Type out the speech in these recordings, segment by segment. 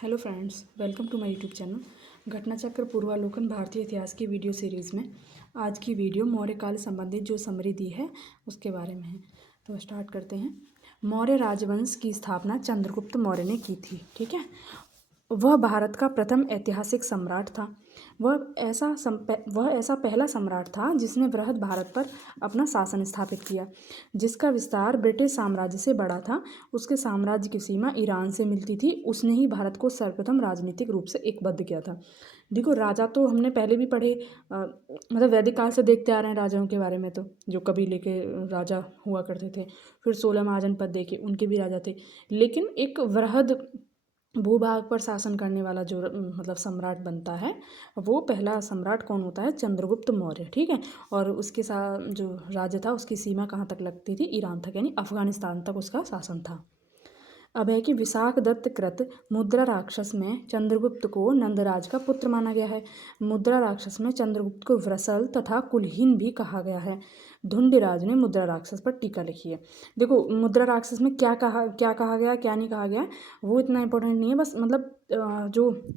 Hello friends, welcome to my YouTube channel घटनाचक्र पूर्वालोकन भारतीय इतिहास की वीडियो सीरीज़ में आज की वीडियो मौर्य काल संबंधित जो समरी दी है उसके बारे में है। तो स्टार्ट करते हैं। मौर्य राजवंश की स्थापना चंद्रगुप्त मौर्य ने की थी। ठीक है, वह भारत का प्रथम ऐतिहासिक सम्राट था। वह ऐसा पहला सम्राट था जिसने वृहद भारत पर अपना शासन स्थापित किया, जिसका विस्तार ब्रिटिश साम्राज्य से बड़ा था। उसके साम्राज्य की सीमा ईरान से मिलती थी। उसने ही भारत को सर्वप्रथम राजनीतिक रूप से एकबद्ध किया था। देखो, राजा तो हमने पहले भी पढ़े, मतलब वैदिक काल से देखते आ रहे हैं राजाओं के बारे में। तो जो कबीले के राजा हुआ करते थे, फिर 16 महाजनपद देखे, उनके भी राजा थे। लेकिन एक वृहद भूभाग पर शासन करने वाला जो मतलब सम्राट बनता है, वो पहला सम्राट कौन होता है? चंद्रगुप्त मौर्य। ठीक है, और उसके साथ जो राज्य था उसकी सीमा कहाँ तक लगती थी? ईरान तक, यानी अफगानिस्तान तक उसका शासन था। अब है कि विशाख दत्त कृत मुद्रा राक्षस में चंद्रगुप्त को नंदराज का पुत्र माना गया है। मुद्रा राक्षस में चंद्रगुप्त को व्रसल तथा कुलहीन भी कहा गया है। धुंडिराज ने मुद्रा राक्षस पर टीका लिखी है। देखो, मुद्रा राक्षस में क्या कहा गया, क्या नहीं कहा गया, वो इतना इंपॉर्टेंट नहीं है। बस मतलब जो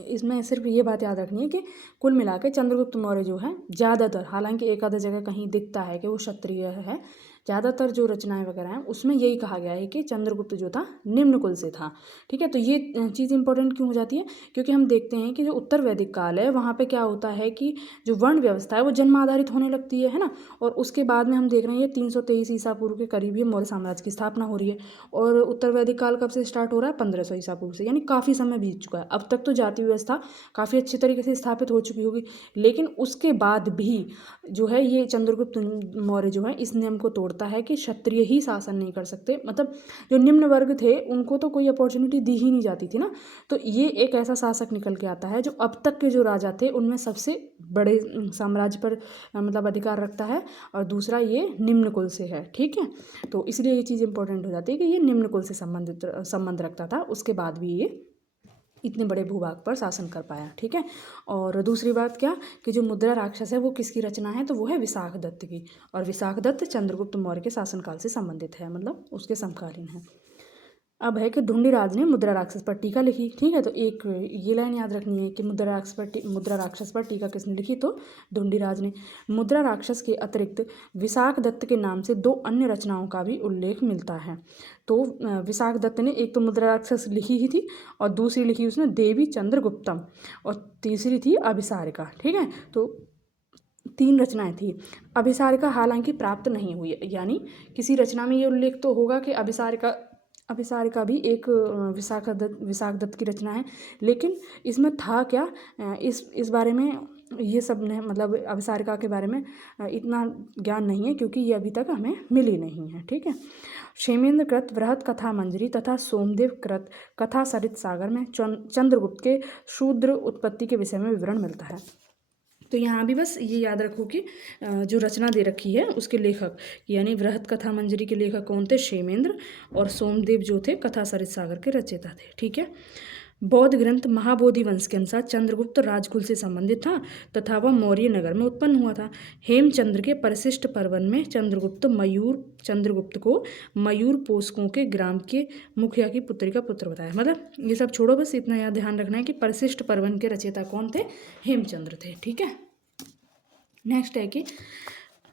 इसमें सिर्फ ये बात याद रखनी है कि कुल मिला के चंद्रगुप्त मौर्य जो है ज़्यादातर, हालांकि एक आधा जगह कहीं दिखता है कि वो क्षत्रिय है, ज़्यादातर जो रचनाएं वगैरह हैं उसमें यही कहा गया है कि चंद्रगुप्त जो था निम्न कुल से था। ठीक है, तो ये चीज़ इंपॉर्टेंट क्यों हो जाती है? क्योंकि हम देखते हैं कि जो उत्तर वैदिक काल है वहाँ पे क्या होता है कि जो वर्ण व्यवस्था है वो जन्म आधारित होने लगती है ना। और उसके बाद में हम देख रहे हैं ये 323 ईसा पूर्व के करीब ये मौर्य साम्राज्य की स्थापना हो रही है। और उत्तर वैदिक काल कब से स्टार्ट हो रहा है? 1500 ईसा पूर्व से, यानी काफ़ी समय बीत चुका है। अब तक तो जाति व्यवस्था काफ़ी अच्छे तरीके से स्थापित हो चुकी होगी, लेकिन उसके बाद भी जो है ये चंद्रगुप्त मौर्य जो है इस नियम को तोड़ता है कि क्षत्रिय ही शासन नहीं कर सकते। मतलब जो निम्न वर्ग थे उनको तो कोई अपॉर्चुनिटी दी ही नहीं जाती थी ना। तो ये एक ऐसा शासक निकल के आता है जो अब तक के जो राजा थे उनमें सबसे बड़े साम्राज्य पर मतलब अधिकार रखता है, और दूसरा ये निम्न कुल से है। ठीक है, तो इसलिए ये चीज़ इंपॉर्टेंट हो जाती है कि ये निम्न कुल से संबंध रखता था, उसके बाद भी ये इतने बड़े भूभाग पर शासन कर पाया। ठीक है, और दूसरी बात क्या कि जो मुद्रा राक्षस है वो किसकी रचना है? तो वो है विशाख दत्त की। और विशाख दत्त चंद्रगुप्त मौर्य के शासनकाल से संबंधित है, मतलब उसके समकालीन है। अब है कि धुंडिराज ने मुद्रा राक्षस पर टीका लिखी। ठीक है, तो एक ये लाइन याद रखनी है कि मुद्रा राक्षस पर टीका किसने लिखी? तो धुंडिराज ने। मुद्रा राक्षस के अतिरिक्त विशाख दत्त के नाम से 2 अन्य रचनाओं का भी उल्लेख मिलता है। तो विशाख दत्त ने एक तो मुद्रा राक्षस लिखी ही थी, और दूसरी लिखी उसने देवी चंद्रगुप्तम, और तीसरी थी अभिसारिका। ठीक है, तो 3 रचनाएं थी। अभिसारिका हालांकि प्राप्त नहीं हुई, यानी किसी रचना में ये उल्लेख तो होगा कि अभिसारिका भी एक विशाख दत्त की रचना है, लेकिन इसमें था क्या, इस बारे में ये सब ने मतलब अभिसारिका के बारे में इतना ज्ञान नहीं है, क्योंकि ये अभी तक हमें मिली नहीं है। ठीक है, क्षेमेंद्र कृत वृहत कथा मंजरी तथा सोमदेव कृत कथा सरित सागर में चंद्रगुप्त के शूद्र उत्पत्ति के विषय में विवरण मिलता है। तो यहाँ भी बस ये याद रखो कि जो रचना दे रखी है उसके लेखक, यानी वृहत कथा मंजरी के लेखक कौन थे? क्षेमेंद्र, और सोमदेव जो थे कथा सरित सागर के रचयिता थे। ठीक है, बौद्ध ग्रंथ महाबोधि वंश के अनुसार चंद्रगुप्त राजकुल से संबंधित था तथा वह मौर्य नगर में उत्पन्न हुआ था। हेमचंद्र के परिशिष्ट पर्वन में चंद्रगुप्त को मयूर पोषकों के ग्राम के मुखिया की पुत्री का पुत्र बताया। मतलब ये सब छोड़ो, बस इतना याद ध्यान रखना है कि परिशिष्ट पर्वन के रचयिता कौन थे? हेमचंद्र थे। ठीक है, नेक्स्ट है कि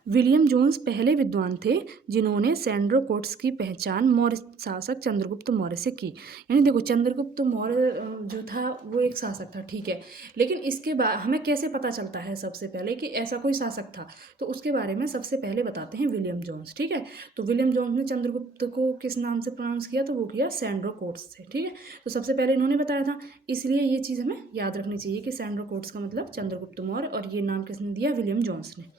विलियम जोन्स पहले विद्वान थे जिन्होंने सैंड्रो कोट्स की पहचान मौर्य शासक चंद्रगुप्त मौर्य से की। यानी देखो, चंद्रगुप्त मौर्य जो था वो एक शासक था। ठीक है, लेकिन इसके बाद हमें कैसे पता चलता है सबसे पहले कि ऐसा कोई शासक था? तो उसके बारे में सबसे पहले बताते हैं विलियम जोन्स। ठीक है, तो विलियम जोन्स ने चंद्रगुप्त को किस नाम से प्रोनाउंस किया? तो वो किया सैंड्रो कोट्स से। ठीक है, तो सबसे पहले इन्होंने बताया था, इसलिए ये चीज़ हमें याद रखनी चाहिए कि सैंड्रो कोट्स का मतलब चंद्रगुप्त मौर्य, और ये नाम किसने दिया? विलियम जोन्स ने।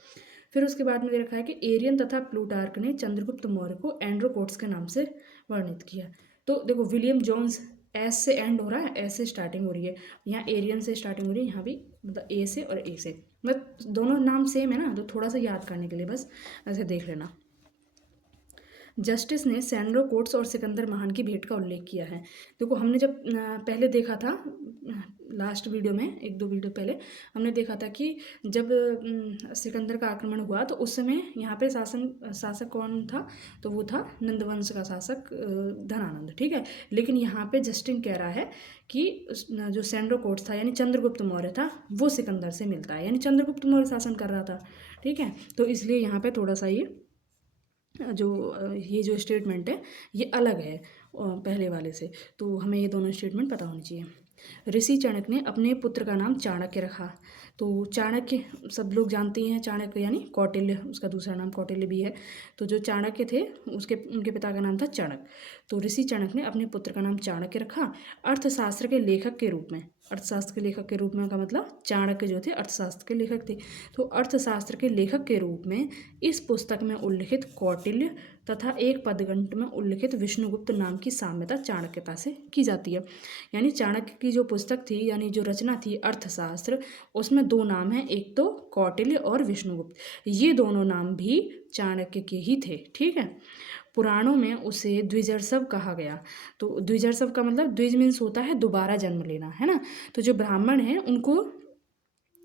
फिर उसके बाद में दे रखा है कि एरियन तथा प्लूटार्क ने चंद्रगुप्त मौर्य को एंड्रोकोट्स के नाम से वर्णित किया। तो देखो, विलियम जोन्स एस से एंड हो रहा है, एस से स्टार्टिंग हो रही है, यहाँ एरियन से स्टार्टिंग हो रही है, यहाँ भी मतलब ए से और ए से, मतलब दोनों नाम सेम है ना, तो थोड़ा सा याद करने के लिए बस ऐसे देख लेना। जस्टिस ने सैंड्रो कोट्स और सिकंदर महान की भेंट का उल्लेख किया है। देखो, हमने जब पहले देखा था लास्ट वीडियो में 1-2 वीडियो पहले हमने देखा था कि जब सिकंदर का आक्रमण हुआ तो उस समय यहाँ पे शासक कौन था, तो वो था नंदवंश का शासक धनानंद, ठीक है। लेकिन यहाँ पे जस्टिन कह रहा है कि जो सेंड्रोकोट्स था यानी चंद्रगुप्त मौर्य था वो सिकंदर से मिलता है, यानी चंद्रगुप्त मौर्य शासन कर रहा था, ठीक है। तो इसलिए यहाँ पे थोड़ा सा ये जो स्टेटमेंट है ये अलग है पहले वाले से, तो हमें ये दोनों स्टेटमेंट पता होनी चाहिए। ऋषि चाणक्य ने अपने पुत्र का नाम चाणक्य रखा। तो चाणक्य सब लोग जानते हैं, चाणक्य यानी कौटिल्य, उसका दूसरा नाम कौटिल्य भी है। तो जो चाणक्य थे उनके पिता का नाम था चाणक्य। तो ऋषि चाणक्य ने अपने पुत्र का नाम चाणक्य रखा। अर्थशास्त्र के लेखक के रूप में, अर्थशास्त्र के लेखक के रूप में का मतलब चाणक्य जो थे अर्थशास्त्र के लेखक थे। तो अर्थशास्त्र के लेखक के रूप में इस पुस्तक में उल्लिखित कौटिल्य तथा एक पदग्रंथ में उल्लिखित विष्णुगुप्त नाम की साम्यता चाणक्यता से की जाती है। यानी चाणक्य की जो पुस्तक थी यानी जो रचना थी अर्थशास्त्र, उसमें 2 नाम हैं, एक तो कौटिल्य और विष्णुगुप्त। ये दोनों नाम भी चाणक्य के ही थे, ठीक है। पुराणों में उसे द्विजर्षभ कहा गया। तो द्विजर्षभ का मतलब द्विज मीन्स होता है दोबारा जन्म लेना, है ना। तो जो ब्राह्मण हैं उनको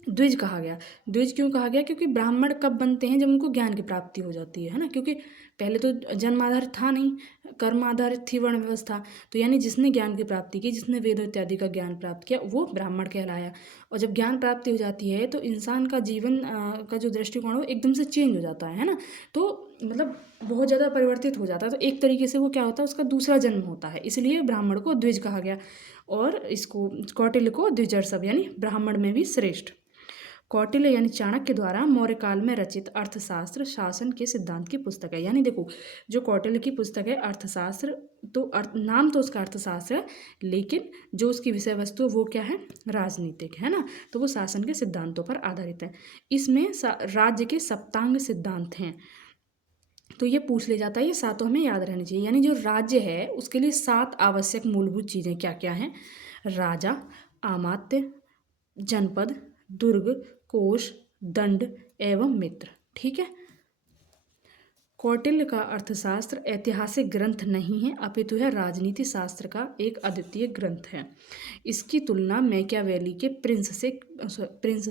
द्विज कहा गया। द्विज क्यों कहा गया? क्योंकि ब्राह्मण कब बनते हैं? जब उनको ज्ञान की प्राप्ति हो जाती है ना। क्योंकि पहले तो जन्म आधारित था नहीं, कर्म आधारित थी वर्ण व्यवस्था। तो यानी जिसने ज्ञान की प्राप्ति की, जिसने वेद इत्यादि का ज्ञान प्राप्त किया, वो ब्राह्मण कहलाया। और जब ज्ञान प्राप्ति हो जाती है तो इंसान का जीवन का जो दृष्टिकोण है वो एकदम से चेंज हो जाता है ना। तो मतलब बहुत ज़्यादा परिवर्तित हो जाता है। तो एक तरीके से वो क्या होता है, उसका दूसरा जन्म होता है, इसलिए ब्राह्मण को द्विज कहा गया। और इसको कौटिल्य को द्विजर्षभ यानी ब्राह्मण में भी श्रेष्ठ। कौटिल्य यानी चाणक्य द्वारा मौर्य काल में रचित अर्थशास्त्र शासन के सिद्धांत की पुस्तक है। यानी देखो, जो कौटिल्य की पुस्तक है अर्थशास्त्र, तो नाम तो उसका अर्थशास्त्र है, लेकिन जो उसकी विषय वस्तु है वो क्या है? राजनीतिक, है ना। तो वो शासन के सिद्धांतों पर आधारित है। इसमें राज्य के सप्तांग सिद्धांत हैं। तो ये पूछ ले जाता है, ये सातों हमें याद रहनी चाहिए। यानी जो राज्य है उसके लिए 7 आवश्यक मूलभूत चीज़ें क्या क्या हैं? राजा, अमात्य, जनपद, दुर्ग, कोष, दंड एवं मित्र, ठीक है। कौटिल्य का अर्थशास्त्र ऐतिहासिक ग्रंथ नहीं है, अपितु है राजनीति शास्त्र का एक अद्वितीय ग्रंथ है। इसकी तुलना मैकियावेली के प्रिंस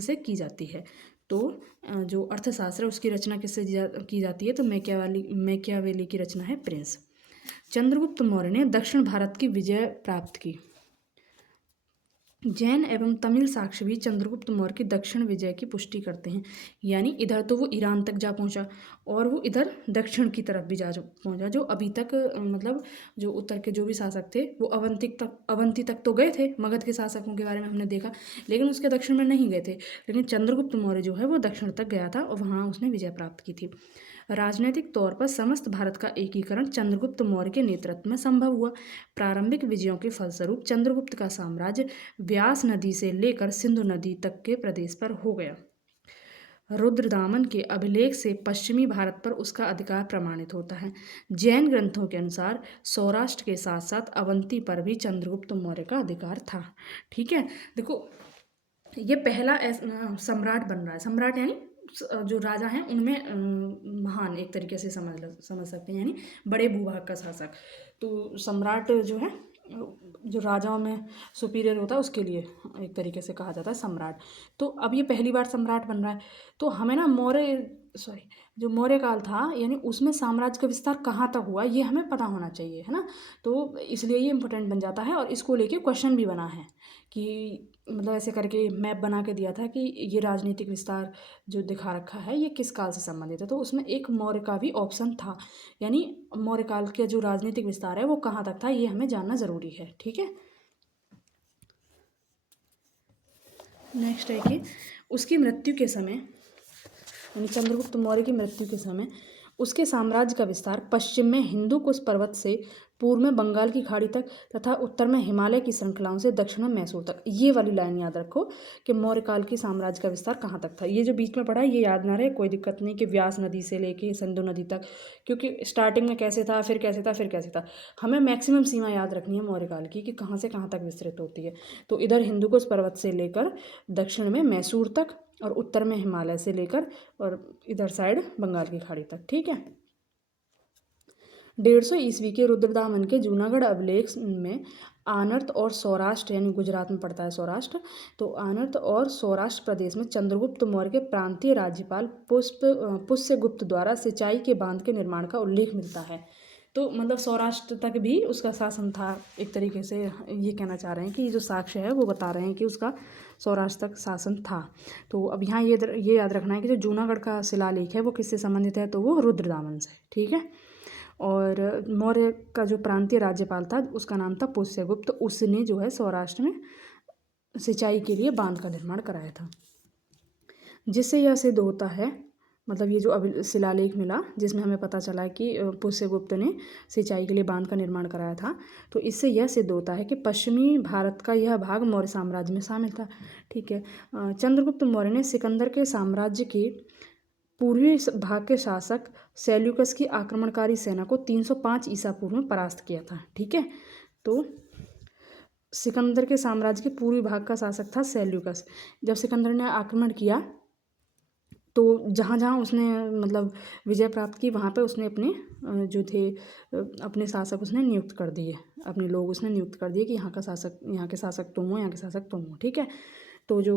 से की जाती है। तो जो अर्थशास्त्र है उसकी रचना किससे की जाती है? तो मैकियावेली की रचना है प्रिंस। चंद्रगुप्त मौर्य ने दक्षिण भारत की विजय प्राप्त की। जैन एवं तमिल साक्ष्य भी चंद्रगुप्त मौर्य की दक्षिण विजय की पुष्टि करते हैं। यानी इधर तो वो ईरान तक जा पहुंचा और वो इधर दक्षिण की तरफ भी जा पहुंचा। जो अभी तक मतलब जो उत्तर के जो भी शासक थे वो अवंती तक तो गए थे, मगध के शासकों के बारे में हमने देखा, लेकिन उसके दक्षिण में नहीं गए थे। लेकिन चंद्रगुप्त मौर्य जो है वो दक्षिण तक गया था और वहाँ उसने विजय प्राप्त की थी। राजनीतिक तौर पर समस्त भारत का एकीकरण चंद्रगुप्त मौर्य के नेतृत्व में संभव हुआ। प्रारंभिक विजयों के फलस्वरूप चंद्रगुप्त का साम्राज्य व्यास नदी से लेकर सिंधु नदी तक के प्रदेश पर हो गया। रुद्रदामन के अभिलेख से पश्चिमी भारत पर उसका अधिकार प्रमाणित होता है। जैन ग्रंथों के अनुसार सौराष्ट्र के साथ साथ अवंती पर भी चंद्रगुप्त मौर्य का अधिकार था, ठीक है। देखो, ये पहला सम्राट बन रहा है। सम्राट यानी जो राजा हैं उनमें महान एक तरीके से समझ सकते हैं, यानी बड़े भूभाग का शासक। तो सम्राट जो है, जो राजाओं में सुपीरियर होता है उसके लिए एक तरीके से कहा जाता है सम्राट। तो अब ये पहली बार सम्राट बन रहा है। तो हमें ना जो मौर्य काल था यानी उसमें साम्राज्य का विस्तार कहाँ तक हुआ ये हमें पता होना चाहिए, है ना। तो इसलिए ये इम्पोर्टेंट बन जाता है और इसको लेके क्वेश्चन भी बना है कि मतलब ऐसे करके मैप बना के दिया था कि ये राजनीतिक विस्तार जो दिखा रखा है ये किस काल से संबंधित है। तो उसमें एक मौर्य का भी ऑप्शन था, यानी मौर्य काल का जो राजनीतिक विस्तार है वो कहाँ तक था ये हमें जानना ज़रूरी है, ठीक है। नेक्स्ट है कि उसकी मृत्यु के समय, यानी चंद्रगुप्त मौर्य की मृत्यु के समय उसके साम्राज्य का विस्तार पश्चिम में हिंदू कुश पर्वत से, पूर्व में बंगाल की खाड़ी तक तथा उत्तर में हिमालय की श्रृंखलाओं से दक्षिण में मैसूर तक। ये वाली लाइन याद रखो कि मौर्य काल की साम्राज्य का विस्तार कहाँ तक था। ये जो बीच में पड़ा है ये याद ना रहे, कोई दिक्कत नहीं, कि व्यास नदी से लेके सिंधु नदी तक, क्योंकि स्टार्टिंग में कैसे था, फिर कैसे था, फिर कैसे था। हमें मैक्सिमम सीमा याद रखनी है मौर्य काल की कि कहाँ से कहाँ तक विस्तृत होती है। तो इधर हिंदू कुश पर्वत से लेकर दक्षिण में मैसूर तक और उत्तर में हिमालय से लेकर और इधर साइड बंगाल की खाड़ी तक, ठीक है। 150 ईस्वी के रुद्रदामन के जूनागढ़ अभिलेख में आनर्त और सौराष्ट्र, यानी गुजरात में पड़ता है सौराष्ट्र, तो आनर्त और सौराष्ट्र प्रदेश में चंद्रगुप्त मौर्य के प्रांतीय राज्यपाल पुष्यगुप्त द्वारा सिंचाई के बांध के निर्माण का उल्लेख मिलता है। तो मतलब सौराष्ट्र तक भी उसका शासन था, एक तरीके से ये कहना चाह रहे हैं कि ये जो साक्ष्य है वो बता रहे हैं कि उसका सौराष्ट्र तक शासन था। तो अब यहाँ ये याद रखना है कि जो जूनागढ़ का शिलालेख है वो किससे संबंधित है, तो वो रुद्रदामन से। ठीक है। और मौर्य का जो प्रांतीय राज्यपाल था उसका नाम था पुष्यगुप्त, उसने जो है सौराष्ट्र में सिंचाई के लिए बांध का निर्माण कराया था। जिससे यह सिद्ध होता है, मतलब ये जो शिलालेख मिला जिसमें हमें पता चला कि पुष्यगुप्त ने सिंचाई के लिए बांध का निर्माण कराया था, तो इससे यह सिद्ध होता है कि पश्चिमी भारत का यह भाग मौर्य साम्राज्य में शामिल था। ठीक है। चंद्रगुप्त मौर्य ने सिकंदर के साम्राज्य के पूर्वी भाग के शासक सेल्यूकस की आक्रमणकारी सेना को 305 ईसा पूर्व में परास्त किया था। ठीक है। तो सिकंदर के साम्राज्य के पूर्वी भाग का शासक था सेल्यूकस। जब सिकंदर ने आक्रमण किया तो जहाँ जहाँ उसने मतलब विजय प्राप्त की वहाँ पे उसने अपने जो थे अपने शासक उसने नियुक्त कर दिए, अपने लोग उसने नियुक्त कर दिए कि यहाँ के शासक तुम हो, यहाँ के शासक तुम हो। ठीक है। तो जो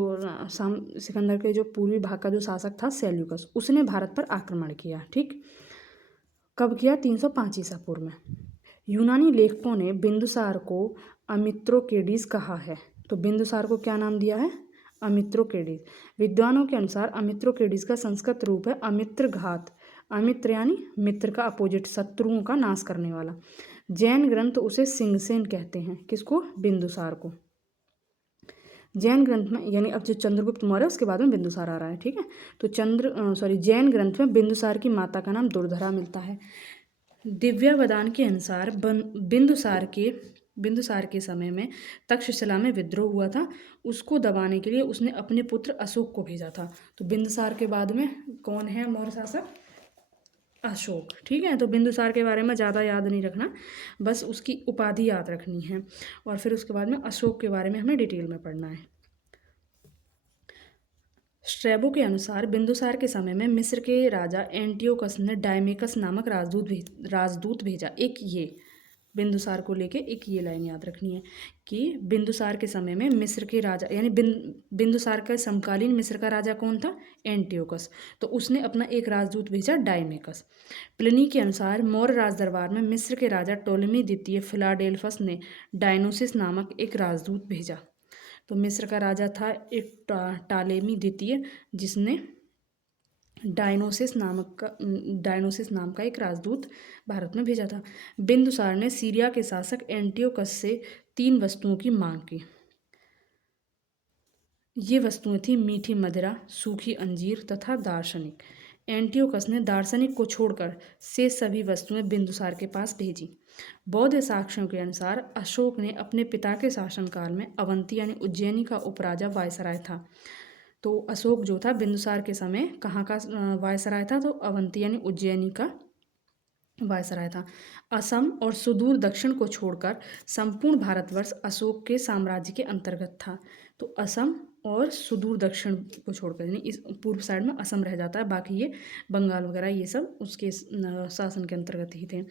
सिकंदर के जो पूर्वी भाग का जो शासक था सेल्यूकस, उसने भारत पर आक्रमण किया। ठीक। कब किया? 305 ईसा पूर्व में। यूनानी लेखकों ने बिंदुसार को अमित्रोकेडीज कहा है। तो बिंदुसार को क्या नाम दिया है? अमित्रोकेडीज। विद्वानों के अनुसार अमित्रोकेडीज का संस्कृत रूप है अमित्रघात। अमित्र यानी मित्र का अपोजिट, शत्रुओं का नाश करने वाला। जैन ग्रंथ उसे सिंहसेन कहते हैं। किसको? बिंदुसार को। जैन ग्रंथ में, यानी अब जो चंद्रगुप्त मौर्य उसके बाद में बिंदुसार आ रहा है। ठीक है। तो जैन ग्रंथ में बिंदुसार की माता का नाम दुर्धरा मिलता है। दिव्यावदान के अनुसार बिंदुसार के समय में तक्षशिला में विद्रोह हुआ था, उसको दबाने के लिए उसने अपने पुत्र अशोक को भेजा था। तो बिंदुसार के बाद में कौन है मौर्य शासक? अशोक। ठीक है। तो बिंदुसार के बारे में ज़्यादा याद नहीं रखना, बस उसकी उपाधि याद रखनी है, और फिर उसके बाद में अशोक के बारे में हमें डिटेल में पढ़ना है। स्ट्रैबो के अनुसार बिंदुसार के समय में मिस्र के राजा एंटियोकस ने डायमेकस नामक राजदूत भेजा। एक ये बिंदुसार को लेके एक ये लाइन याद रखनी है कि बिंदुसार के समय में मिस्र के राजा, यानी बिंदुसार का समकालीन मिस्र का राजा कौन था? एंटियोकस। तो उसने अपना एक राजदूत भेजा डायमेकस। प्लिनी के अनुसार मौर्य राजदरबार में मिस्र के राजा टोलेमी द्वितीय फिलाडेल्फस ने डायनोसिस नामक एक राजदूत भेजा। तो मिस्र का राजा था एक टालेमी द्वितीय, जिसने डायनोसिस नाम का एक राजदूत भारत में भेजा था। बिंदुसार ने सीरिया के शासक एंटियोकस से 3 वस्तुओं की मांग की। ये वस्तुएं थी मीठी मदिरा, सूखी अंजीर तथा दार्शनिक। एंटियोकस ने दार्शनिक को छोड़कर शेष सभी वस्तुएं बिंदुसार के पास भेजी। बौद्ध साक्ष्यों के अनुसार अशोक ने अपने पिता के शासनकाल में अवंती यानी उज्जैनी का उपराजा वायसराय था। तो अशोक जो था बिंदुसार के समय कहाँ का वायसराय था? तो अवंती यानी उज्जैनी का वायसराय था। असम और सुदूर दक्षिण को छोड़कर संपूर्ण भारतवर्ष अशोक के साम्राज्य के अंतर्गत था। तो असम और सुदूर दक्षिण को छोड़कर, यानी इस पूर्व साइड में असम रह जाता है, बाकी ये बंगाल वगैरह ये सब उसके शासन के अंतर्गत ही थे।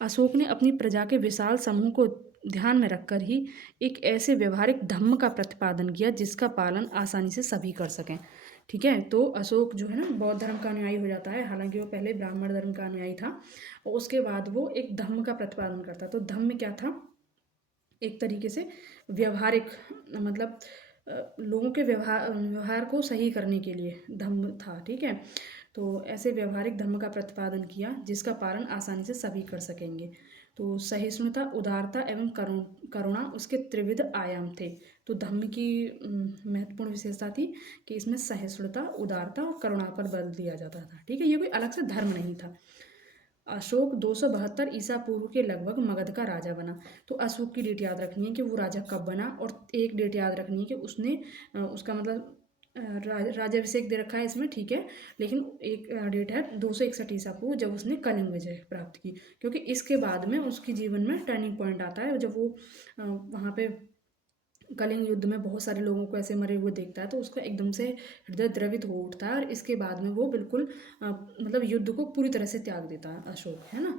अशोक ने अपनी प्रजा के विशाल समूह को ध्यान में रखकर ही एक ऐसे व्यवहारिक धम्म का प्रतिपादन किया जिसका पालन आसानी से सभी कर सकें। ठीक है। तो अशोक जो है ना बौद्ध धर्म का अनुयायी हो जाता है, हालांकि वो पहले ब्राह्मण धर्म का अनुयायी था, और उसके बाद वो एक धम्म का प्रतिपादन करता। तो धम्म क्या था? एक तरीके से व्यवहारिक, मतलब लोगों के व्यवहार को सही करने के लिए धम्म था। ठीक है। तो ऐसे व्यवहारिक धम्म का प्रतिपादन किया जिसका पालन आसानी से सभी कर सकेंगे। तो सहिष्णुता, उदारता एवं करुणा उसके त्रिविध आयाम थे। तो धम्म की महत्वपूर्ण विशेषता थी कि इसमें सहिष्णुता, उदारता और करुणा पर बल दिया जाता था। ठीक है। ये कोई अलग से धर्म नहीं था। अशोक 272 ईसा पूर्व के लगभग मगध का राजा बना। तो अशोक की डेट याद रखनी है कि वो राजा कब बना, और एक डेट याद रखनी है कि उसने उसका मतलब राजाभिषेक दे रखा है इसमें। ठीक है। लेकिन एक डेट है 261 ईसा पूर्व, जब उसने कलिंग विजय प्राप्त की, क्योंकि इसके बाद में उसके जीवन में टर्निंग पॉइंट आता है जब वो वहाँ पे कलिंग युद्ध में बहुत सारे लोगों को ऐसे मरे हुए देखता है, तो उसका एकदम से हृदय द्रवित हो उठता है, और इसके बाद में वो बिल्कुल मतलब युद्ध को पूरी तरह से त्याग देता है अशोक, है ना।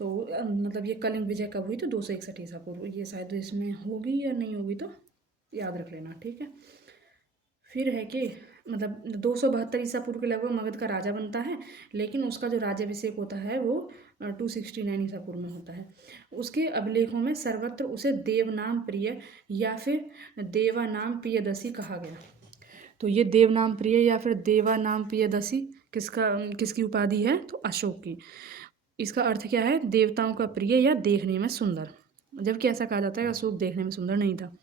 तो मतलब ये कलिंग विजय कब हुई? तो 261 ईसा पूर्व। ये शायद इसमें होगी या नहीं होगी तो याद रख लेना, ठीक है। फिर है कि मतलब 272 ईसा पूर्व के लगभग मगध का राजा बनता है, लेकिन उसका जो राज्याभिषेक होता है वो 269 ईसा पूर्व में होता है। उसके अभिलेखों में सर्वत्र उसे देवनाम प्रिय या फिर देवानाम प्रियदसी कहा गया। तो ये देवनाम प्रिय या फिर देवानाम प्रियदसी किसकी उपाधि है? तो अशोक की। इसका अर्थ क्या है? देवताओं का प्रिय या देखने में सुंदर। जबकि ऐसा कहा जाता है कि अशोक देखने में सुंदर नहीं था।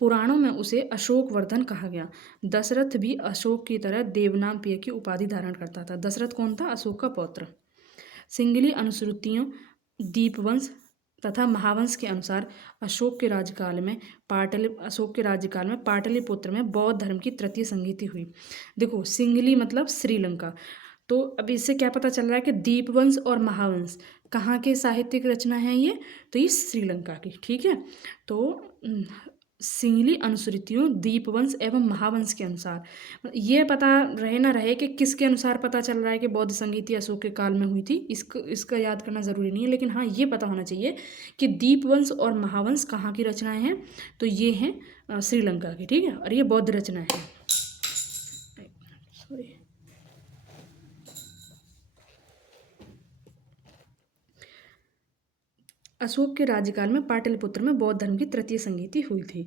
पुराणों में उसे अशोक वर्धन कहा गया। दशरथ भी अशोक की तरह देवनाम प्रिय की उपाधि धारण करता था। दशरथ कौन था? अशोक का पौत्र। सिंगली अनुश्रुतियों, दीपवंश तथा महावंश के अनुसार अशोक के राज्यकाल में पाटलिपुत्र में बौद्ध धर्म की तृतीय संगीति हुई। देखो, सिंगली मतलब श्रीलंका। तो अब इससे क्या पता चल रहा है कि दीपवंश और महावंश कहाँ के साहित्यिक रचना है ये? तो ये श्रीलंका की, ठीक है। तो सिंगली अनुश्रुतियों, दीपवंश एवं महावंश के अनुसार ये पता रहे ना रहे कि किसके अनुसार पता चल रहा है कि बौद्ध संगीति अशोक के काल में हुई थी, इसका याद करना ज़रूरी नहीं है, लेकिन हाँ ये पता होना चाहिए कि दीपवंश और महावंश कहाँ की रचनाएं हैं। तो ये हैं श्रीलंका की, ठीक है, और ये बौद्ध रचनाएं हैं। सॉरी। अशोक के राज्यकाल में पाटलिपुत्र में बौद्ध धर्म की तृतीय संगीति हुई थी।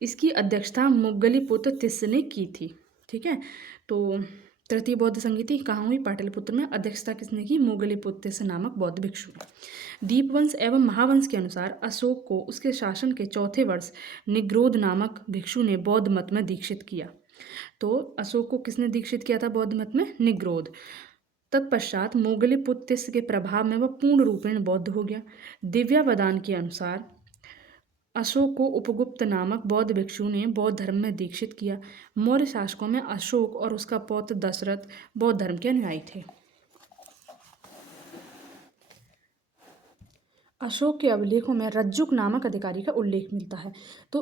इसकी अध्यक्षता मुगलिपुत्र तिस्स ने की थी, ठीक है। तो तृतीय बौद्ध संगीति कहाँ हुई? पाटलिपुत्र में। अध्यक्षता किसने की? मुगलिपुत्र तिस्स नामक बौद्ध भिक्षु। दीपवंश एवं महावंश के अनुसार अशोक को उसके शासन के चौथे वर्ष निग्रोध नामक भिक्षु ने बौद्ध मत में दीक्षित किया। तो अशोक को किसने दीक्षित किया था बौद्ध मत में? निग्रोध। तत्पश्चात मोगलीपुत्र तिस्स के प्रभाव में वह पूर्ण रूपेण बौद्ध हो गया। दिव्यावदान के अनुसार अशोक को उपगुप्त नामक बौद्ध भिक्षु ने बौद्ध धर्म में दीक्षित किया। मौर्य शासकों में अशोक और उसका पौत्र दशरथ बौद्ध धर्म के अनुयायी थे। अशोक के अभिलेखों में रज्जुक नामक अधिकारी का उल्लेख मिलता है। तो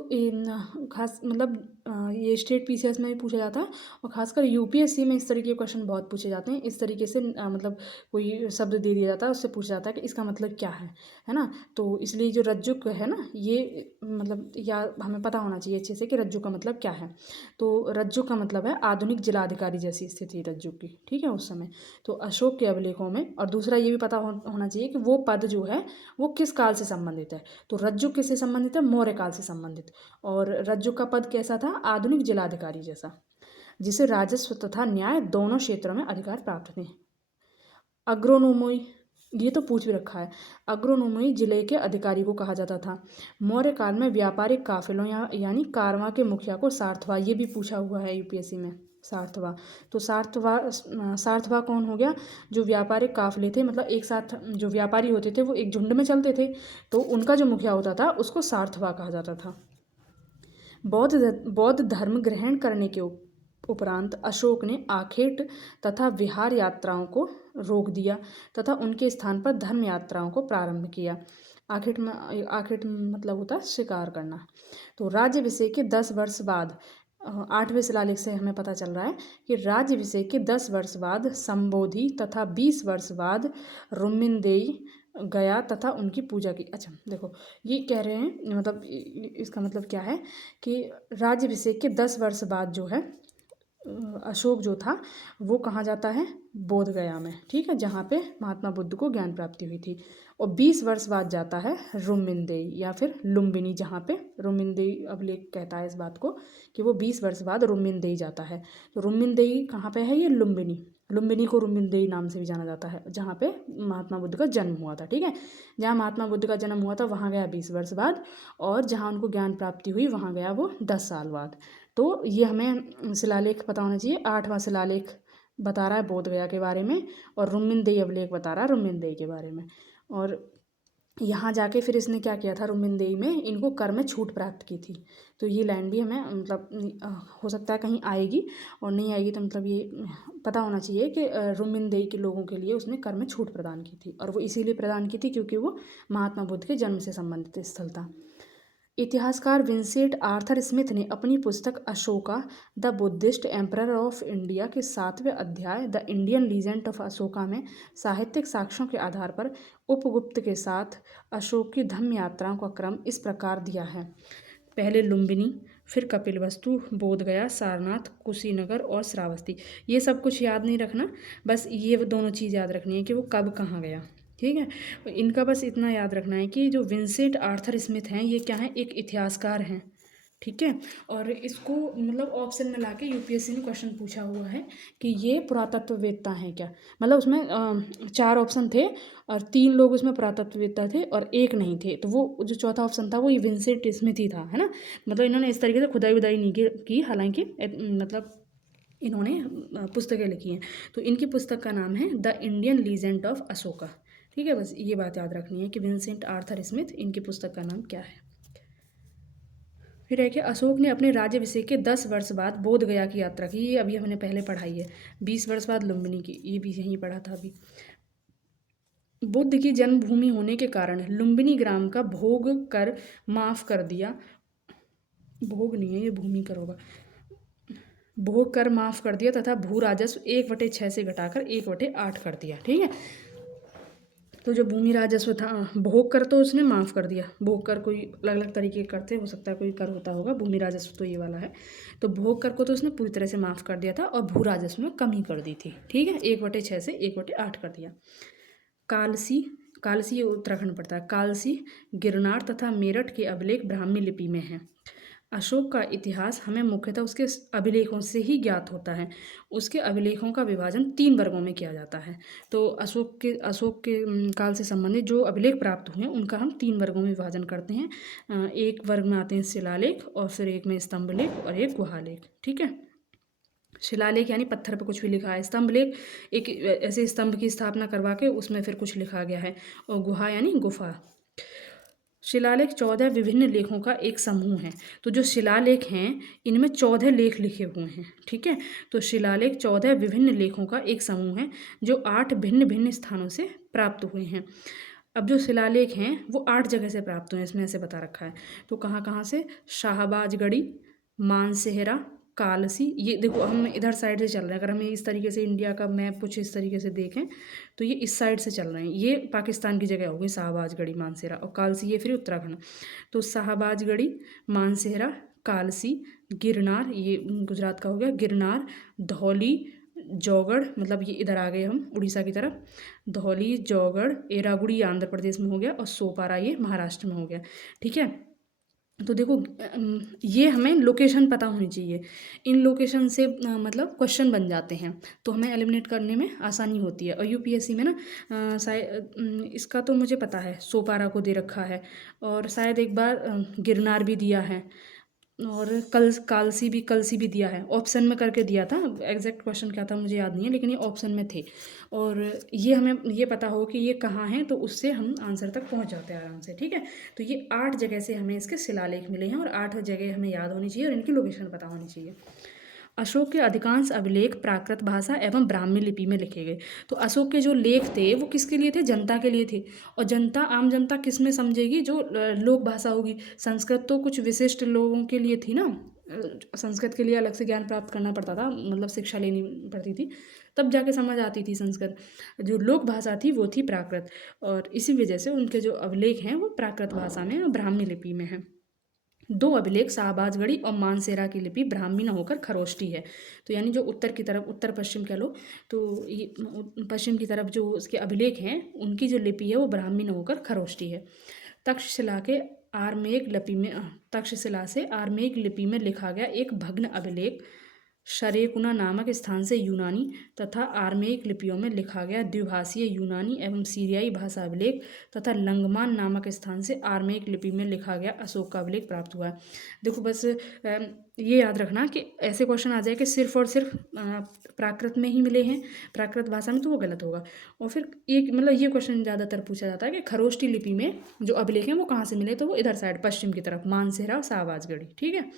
खास मतलब ये स्टेट पीसीएस में भी पूछा जाता है, और खासकर यूपीएससी में इस तरीके के क्वेश्चन बहुत पूछे जाते हैं। इस तरीके से मतलब कोई शब्द दे दिया जाता है, उससे पूछा जाता है कि इसका मतलब क्या है ना। तो इसलिए जो रज्जुक है ना, ये मतलब या हमें पता होना चाहिए अच्छे से कि रज्जुक का मतलब क्या है। तो रज्जुक का मतलब है आधुनिक जिलाधिकारी जैसी स्थिति रज्जुक की, ठीक है, उस समय। तो अशोक के अभिलेखों में, और दूसरा ये भी पता होना चाहिए कि वो पद जो है वो किस काल से संबंधित है। तो रज्जुक किससे संबंधित है? मौर्य काल से संबंधित। और रज्जुक का पद कैसा था? आधुनिक जिलाधिकारी जैसा, जिसे राजस्व तथा न्याय दोनों क्षेत्रों में अधिकार प्राप्त थे। अग्रोनोमोई, ये तो पूछ भी रखा है। अग्रोनोमोई जिले के अधिकारी को कहा जाता था। मौर्य काल में व्यापारिक काफिलों यानी कारवां के मुखिया को सारथवा, ये भी पूछा हुआ है यूपीएससी में, सारथवा। तो सारथवा कौन हो गया? जो व्यापारिक काफिले थे, मतलब एक साथ जो व्यापारी होते थे वो एक झुंड में चलते थे, तो उनका जो मुखिया होता था उसको सारथवा कहा जाता था। बौद्ध धर्म ग्रहण करने के उपरांत अशोक ने आखेट तथा विहार यात्राओं को रोक दिया तथा उनके स्थान पर धर्म यात्राओं को प्रारंभ किया। आखेट मतलब होता है शिकार करना। तो राज्याभिषेक के 10 वर्ष बाद, 8वें शिलालेख से हमें पता चल रहा है कि राज्याभिषेक के 10 वर्ष बाद संबोधि तथा 20 वर्ष बाद रुमिनदेई गया तथा उनकी पूजा की। अच्छा देखो, ये कह रहे हैं मतलब इसका मतलब क्या है कि राज्याभिषेक के 10 वर्ष बाद जो है अशोक जो था वो कहाँ जाता है? बोध गया में, ठीक है, जहाँ पे महात्मा बुद्ध को ज्ञान प्राप्ति हुई थी। और 20 वर्ष बाद जाता है रुमिनदेई या फिर लुम्बिनी, जहाँ पे रुमिनदेई अभिलेख कहता है इस बात को कि वो 20 वर्ष बाद रुमिनदेई जाता है। तो रुमिनदेई कहाँ पे है? ये लुम्बिनी को रुमिनदेई नाम से भी जाना जाता है, जहाँ पे महात्मा बुद्ध का जन्म हुआ था, ठीक है। जहाँ महात्मा बुद्ध का जन्म हुआ था वहाँ गया 20 वर्ष बाद, और जहाँ उनको ज्ञान प्राप्ति हुई वहाँ गया वो 10 साल बाद। तो ये हमें शिलालेख पता होना चाहिए। 8वां शिलालेख बता रहा है बोध गया के बारे में, और रुमिनदेई अभिलेख बता रहा है रुमिनदेई के बारे में। और यहाँ जाके फिर इसने क्या किया था? रुमिनदेई में इनको कर में छूट प्राप्त की थी। तो ये लाइन भी हमें मतलब हो सकता है कहीं आएगी, और नहीं आएगी तो मतलब ये पता होना चाहिए कि रुमिनदेई के लोगों के लिए उसने कर में छूट प्रदान की थी, और वो इसीलिए प्रदान की थी क्योंकि वो महात्मा बुद्ध के जन्म से संबंधित स्थल था। इतिहासकार विंसेंट आर्थर स्मिथ ने अपनी पुस्तक Ashoka the Buddhist emperor of India के 7वें अध्याय the Indian legend of Ashoka में साहित्यिक साक्ष्यों के आधार पर उपगुप्त के साथ अशोक की धम्म यात्राओं का क्रम इस प्रकार दिया है। पहले लुम्बिनी, फिर कपिलवस्तु, बोधगया, सारनाथ, कुशीनगर और श्रावस्ती। ये सब कुछ याद नहीं रखना, बस ये दोनों चीज़ याद रखनी है कि वो कब कहाँ गया। ठीक है, इनका बस इतना याद रखना है कि जो विंसेंट आर्थर स्मिथ हैं ये क्या हैं, एक इतिहासकार हैं। ठीक है, और इसको मतलब ऑप्शन में लाके यूपीएससी ने क्वेश्चन पूछा हुआ है कि ये पुरातत्ववेत्ता हैं क्या। मतलब उसमें 4 ऑप्शन थे और 3 लोग उसमें पुरातत्ववेत्ता थे और एक नहीं थे, तो वो जो चौथा ऑप्शन था वो ये विंसेंट स्मिथ ही था, है ना। मतलब इन्होंने इस तरीके से खुदाई वुदाई नहीं की, हालांकि मतलब इन्होंने पुस्तकें लिखी हैं। तो इनकी पुस्तक का नाम है the Indian legend of Ashoka. ठीक है, बस ये बात याद रखनी है कि विंसेंट आर्थर स्मिथ, इनकी पुस्तक का नाम क्या है। फिर है कि अशोक ने अपने राज्याभिषेक के 10 वर्ष बाद बोध गया की यात्रा की। ये अभी हमने पहले पढ़ाई है। 20 वर्ष बाद लुम्बिनी की, ये भी यहीं पढ़ा था अभी। बुद्ध की जन्मभूमि होने के कारण लुम्बिनी ग्राम का भोग कर माफ कर दिया। भोग नहीं है, ये भूमि कर होगा। भोग कर माफ कर दिया तथा भू राजस्व 1/6 से घटाकर 1/8 कर दिया। ठीक है, तो जो भूमि राजस्व था, भोग कर तो उसने माफ़ कर दिया। भोग कर कोई अलग अलग तरीके के करते, हो सकता है कोई कर होता होगा, भूमि राजस्व तो ये वाला है। तो भोग कर को तो उसने पूरी तरह से माफ़ कर दिया था और भू राजस्व में कमी कर दी थी। ठीक है, 1/6 से 1/8 कर दिया। कालसी, कालसी ये उत्तराखंड पड़ता है। कालसी, गिरनार तथा मेरठ के अभिलेख ब्राह्मी लिपि में हैं। अशोक का इतिहास हमें मुख्यतः उसके अभिलेखों से ही ज्ञात होता है। उसके अभिलेखों का विभाजन 3 वर्गों में किया जाता है। तो अशोक के काल से संबंधित जो अभिलेख प्राप्त हुए हैं उनका हम 3 वर्गों में विभाजन करते हैं। एक वर्ग में आते हैं शिलालेख, और फिर एक में स्तंभलेख और एक गुहालेख। ठीक है, शिलालेख यानी पत्थर पर कुछ भी लिखा है, स्तंभलेख एक ऐसे स्तंभ की स्थापना करवा के उसमें फिर कुछ लिखा गया है, और गुहा यानी गुफा। शिलालेख 14 विभिन्न लेखों का एक समूह है। तो जो शिलालेख हैं इनमें 14 लेख लिखे हुए हैं। ठीक है, तो शिलालेख 14 विभिन्न लेखों का एक समूह है जो 8 भिन्न भिन्न स्थानों से प्राप्त हुए हैं। अब जो शिलालेख हैं वो 8 जगह से प्राप्त हुए हैं, इसमें ऐसे बता रखा है। तो कहाँ कहाँ से, शाहबाजगढ़ी, मानसेहरा, कालसी। ये देखो हम इधर साइड से चल रहे हैं, अगर हमें इस तरीके से इंडिया का मैप कुछ इस तरीके से देखें तो ये इस साइड से चल रहे हैं। ये पाकिस्तान की जगह होगी शाहबाजगढ़ी, मानसेहरा, और कालसी ये फिर उत्तराखंड। तो शाहबाजगढ़ी, मानसेहरा, कालसी, गिरनार ये गुजरात का हो गया, गिरनार, धौली, जौगढ़, मतलब ये इधर आ गए हम उड़ीसा की तरफ, धौली, जौगढ़, एरागुड़ी आंध्र प्रदेश में हो गया, और सोपारा ये महाराष्ट्र में हो गया। ठीक है, तो देखो ये हमें लोकेशन पता होनी चाहिए। इन लोकेशन से मतलब क्वेश्चन बन जाते हैं, तो हमें एलिमिनेट करने में आसानी होती है। और यूपीएससी में ना इसका तो मुझे पता है, सोपारा को दे रखा है, और शायद एक बार गिरनार भी दिया है, और कलसी भी दिया है, ऑप्शन में करके दिया था। एग्जैक्ट क्वेश्चन क्या था मुझे याद नहीं है, लेकिन ये ऑप्शन में थे। और ये हमें ये पता हो कि ये कहाँ हैं, तो उससे हम आंसर तक पहुँच जाते हैं आराम से। ठीक है, तो ये 8 जगह से हमें इसके शिलालेख मिले हैं, और 8 जगह हमें याद होनी चाहिए और इनकी लोकेशन पता होनी चाहिए। अशोक के अधिकांश अभिलेख प्राकृत भाषा एवं ब्राह्मी लिपि में लिखे गए। तो अशोक के जो लेख थे वो किसके लिए थे, जनता के लिए थे। और जनता, आम जनता किस में समझेगी, जो लोक भाषा होगी। संस्कृत तो कुछ विशिष्ट लोगों के लिए थी ना, संस्कृत के लिए अलग से ज्ञान प्राप्त करना पड़ता था, मतलब शिक्षा लेनी पड़ती थी, तब जाके समझ आती थी संस्कृत। जो लोक भाषा थी वो थी प्राकृत, और इसी वजह से उनके जो अभिलेख हैं वो प्राकृत भाषा में और ब्राह्मी लिपि में हैं। 2 अभिलेख शाहबाजगढ़ी और मानसेरा की लिपि ब्राह्मी न होकर खरोष्टी है। तो यानी जो उत्तर की तरफ, उत्तर पश्चिम कह लो, तो ये पश्चिम की तरफ जो उसके अभिलेख हैं उनकी जो लिपि है वो ब्राह्मी न होकर खरोष्टी है। तक्षशिला के आरमेयक लिपि में, तक्षशिला से आरमेयक लिपि में लिखा गया एक भग्न अभिलेख शरेकुना नामक स्थान से यूनानी तथा आर्मेयिक लिपियों में लिखा गया द्विभाषीय यूनानी एवं सीरियाई भाषा अभिलेख तथा लंगमान नामक स्थान से आर्मेयिक लिपि में लिखा गया अशोक का अभिलेख प्राप्त हुआ है। देखो बस ये याद रखना कि ऐसे क्वेश्चन आ जाए कि सिर्फ और सिर्फ प्राकृत में ही मिले हैं, प्राकृत भाषा में, तो वो गलत होगा। और फिर एक मतलब ये क्वेश्चन ज़्यादातर पूछा जाता है कि खरोष्टी लिपि में जो अभिलेख हैं वो कहाँ से मिले, तो वो इधर साइड पश्चिम की तरफ, मानसेरा और शाहबाजगढ़ी। ठीक है,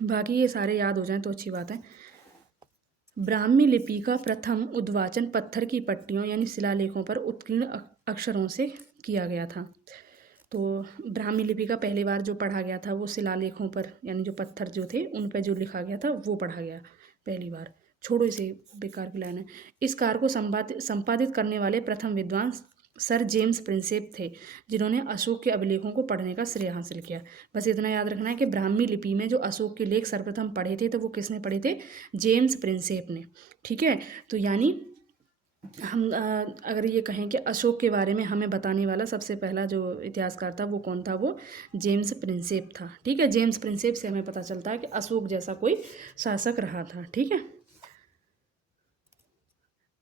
बाकी ये सारे याद हो जाएं तो अच्छी बात है। ब्राह्मी लिपि का प्रथम उद्वाचन पत्थर की पट्टियों यानी शिलालेखों पर उत्कीर्ण अक्षरों से किया गया था। तो ब्राह्मी लिपि का पहली बार जो पढ़ा गया था वो शिलालेखों पर, यानी जो पत्थर जो थे उन पर जो लिखा गया था वो पढ़ा गया पहली बार। छोड़ो इसे, बेकार की लाइन है। इस कार्य को संपादित करने वाले प्रथम विद्वान सर जेम्स प्रिंसेप थे, जिन्होंने अशोक के अभिलेखों को पढ़ने का श्रेय हासिल किया। बस इतना याद रखना है कि ब्राह्मी लिपि में जो अशोक के लेख सर्वप्रथम पढ़े थे तो वो किसने पढ़े थे? जेम्स प्रिंसेप ने। ठीक है, तो यानी हम अगर ये कहें कि अशोक के बारे में हमें बताने वाला सबसे पहला जो इतिहासकार था वो कौन था? वो जेम्स प्रिंसेप था। ठीक है, जेम्स प्रिंसेप से हमें पता चलता है कि अशोक जैसा कोई शासक रहा था। ठीक है,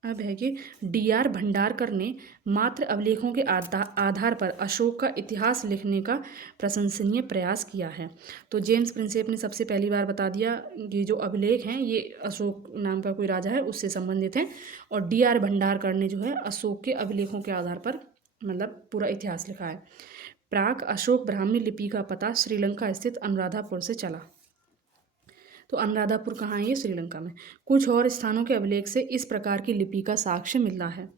अब है कि D.R. भंडारकर ने मात्र अभिलेखों के आधार पर अशोक का इतिहास लिखने का प्रशंसनीय प्रयास किया है। तो जेम्स प्रिंसेप ने सबसे पहली बार बता दिया कि जो अभिलेख हैं ये अशोक नाम का कोई राजा है उससे संबंधित हैं, और D.R. भंडारकर ने जो है अशोक के अभिलेखों के आधार पर मतलब पूरा इतिहास लिखा है। प्राक अशोक ब्राह्मी लिपि का पता श्रीलंका स्थित अनुराधापुर से चला। तो अनुराधापुर कहाँ है? ये श्रीलंका में। कुछ और स्थानों के अभिलेख से इस प्रकार की लिपि का साक्ष्य मिलता है,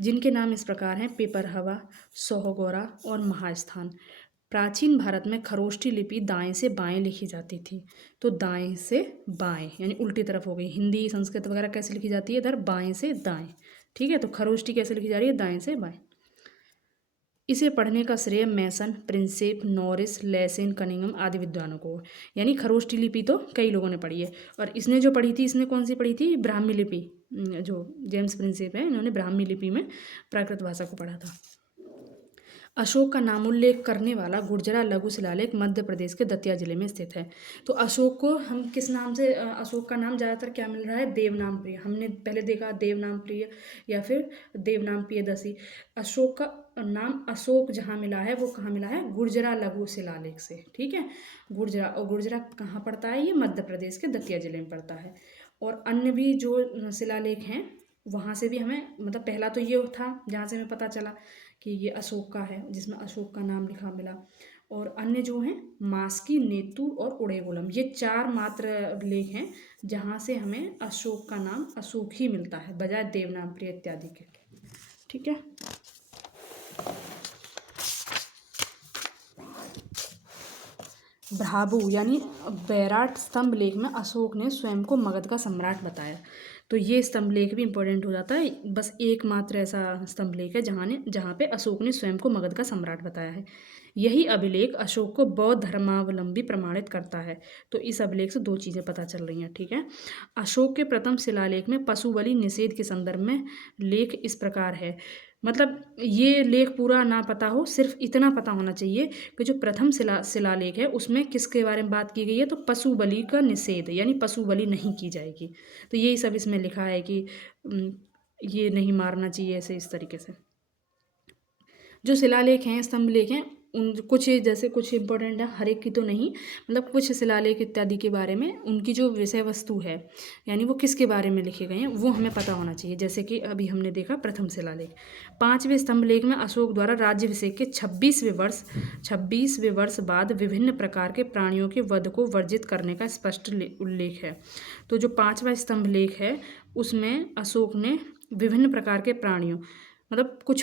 जिनके नाम इस प्रकार हैं: पेपरहवा, सोहगोरा और महास्थान। प्राचीन भारत में खरोष्ठी लिपि दाएं से बाएं लिखी जाती थी। तो दाएं से बाएं यानी उल्टी तरफ हो गई। हिंदी संस्कृत वगैरह कैसे लिखी जाती है? इधर बाएं से दाएं। ठीक है, तो खरोष्ठी कैसे लिखी जा रही है? दाएं से बाएं। इसे पढ़ने का श्रेय मैसन, प्रिंसेप, नॉरिस, लेसेन, कनिंघम आदि विद्वानों को। यानी खरोष्ठी लिपि तो कई लोगों ने पढ़ी है, और इसने जो पढ़ी थी, इसने कौन सी पढ़ी थी? ब्राह्मी लिपि। जो जेम्स प्रिंसेप है इन्होंने ब्राह्मी लिपि में प्राकृत भाषा को पढ़ा था। अशोक का नामोल्लेख करने वाला गुर्जरा लघु शिलालेख मध्य प्रदेश के दतिया जिले में स्थित है। तो अशोक को हम किस नाम से, अशोक का नाम ज़्यादातर क्या मिल रहा है? देवनाम प्रिय। हमने पहले देखा देवनाम प्रिय या फिर देवनाम प्रियदर्शी। अशोक का नाम अशोक जहाँ मिला है वो कहाँ मिला है? गुर्जरा लघु शिलालेख से। ठीक है, गुर्जरा, और गुर्जरा कहाँ पड़ता है? ये मध्य प्रदेश के दतिया जिले में पड़ता है। और अन्य भी जो शिलालेख हैं वहाँ से भी हमें, मतलब पहला तो ये था जहाँ से हमें पता चला कि ये अशोक का है, जिसमें अशोक का नाम लिखा मिला। और अन्य जो हैं मास्की, नेतू और उड़ेगुलम, ये 4 मात्र लेख हैं जहाँ से हमें अशोक का नाम अशोक ही मिलता है, बजाय देवनाम प्रिय इत्यादि के। ठीक है, भ्राभु यानी बैराट स्तंभ लेख में अशोक ने स्वयं को मगध का सम्राट बताया। तो ये स्तंभ लेख भी इंपॉर्टेंट हो जाता है। बस एकमात्र ऐसा स्तंभ लेख है जहाँ पे अशोक ने स्वयं को मगध का सम्राट बताया है। यही अभिलेख अशोक को बौद्ध धर्मावलंबी प्रमाणित करता है। तो इस अभिलेख से 2 चीज़ें पता चल रही हैं। ठीक है, अशोक के प्रथम शिलालेख में पशु बलि निषेध के संदर्भ में लेख इस प्रकार है। मतलब ये लेख पूरा ना पता हो, सिर्फ इतना पता होना चाहिए कि जो प्रथम शिलालेख है उसमें किसके बारे में बात की गई है? तो पशु बलि का निषेध, यानी पशु बलि नहीं की जाएगी। तो यही सब इसमें लिखा है कि ये नहीं मारना चाहिए, ऐसे इस तरीके से। जो शिलालेख हैं, स्तंभ लेख हैं, उन कुछ जैसे कुछ इंपॉर्टेंट है, हर एक की तो नहीं, मतलब कुछ शिलालेख इत्यादि के बारे में उनकी जो विषय वस्तु है, यानी वो किसके बारे में लिखे गए हैं, वो हमें पता होना चाहिए। जैसे कि अभी हमने देखा प्रथम शिलालेख। 5वें स्तंभ लेख में अशोक द्वारा राज्याभिषेक के 26वें वर्ष बाद विभिन्न प्रकार के प्राणियों के वध को वर्जित करने का स्पष्ट उल्लेख है। तो जो 5वां स्तंभ लेख है उसमें अशोक ने विभिन्न प्रकार के प्राणियों, मतलब कुछ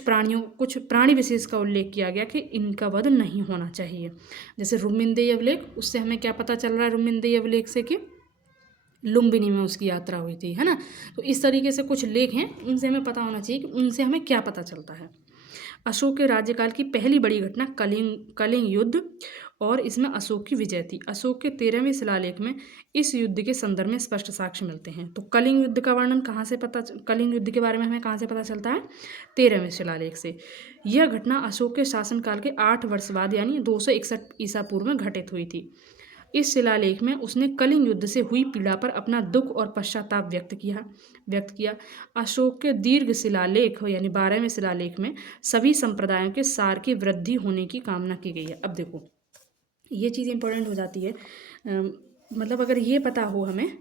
प्राणी विशेष का उल्लेख किया गया कि इनका वध नहीं होना चाहिए। जैसे रुमिनदेही अभिलेख, उससे हमें क्या पता चल रहा है? रुमिनदेही अभिलेख से कि लुम्बिनी में उसकी यात्रा हुई थी, है ना। तो इस तरीके से कुछ लेख हैं, उनसे हमें पता होना चाहिए कि उनसे हमें क्या पता चलता है। अशोक के राज्यकाल की पहली बड़ी घटना कलिंग युद्ध, और इसमें अशोक की विजय थी। अशोक के 13वें शिलालेख में इस युद्ध के संदर्भ में स्पष्ट साक्ष्य मिलते हैं। तो कलिंग युद्ध का वर्णन कलिंग युद्ध के बारे में हमें कहाँ से पता चलता है? 13वें शिलालेख से। यह घटना अशोक के शासनकाल के 8 वर्ष बाद यानी 261 ईसा पूर्व में घटित हुई थी। इस शिलालेख में उसने कलिंग युद्ध से हुई पीड़ा पर अपना दुख और पश्चाताप व्यक्त किया। अशोक के दीर्घ शिलालेख यानी 12वें शिलालेख में सभी संप्रदायों के सार की वृद्धि होने की कामना की गई है। अब देखो ये चीज़ इंपॉर्टेंट हो जाती है, मतलब अगर ये पता हो हमें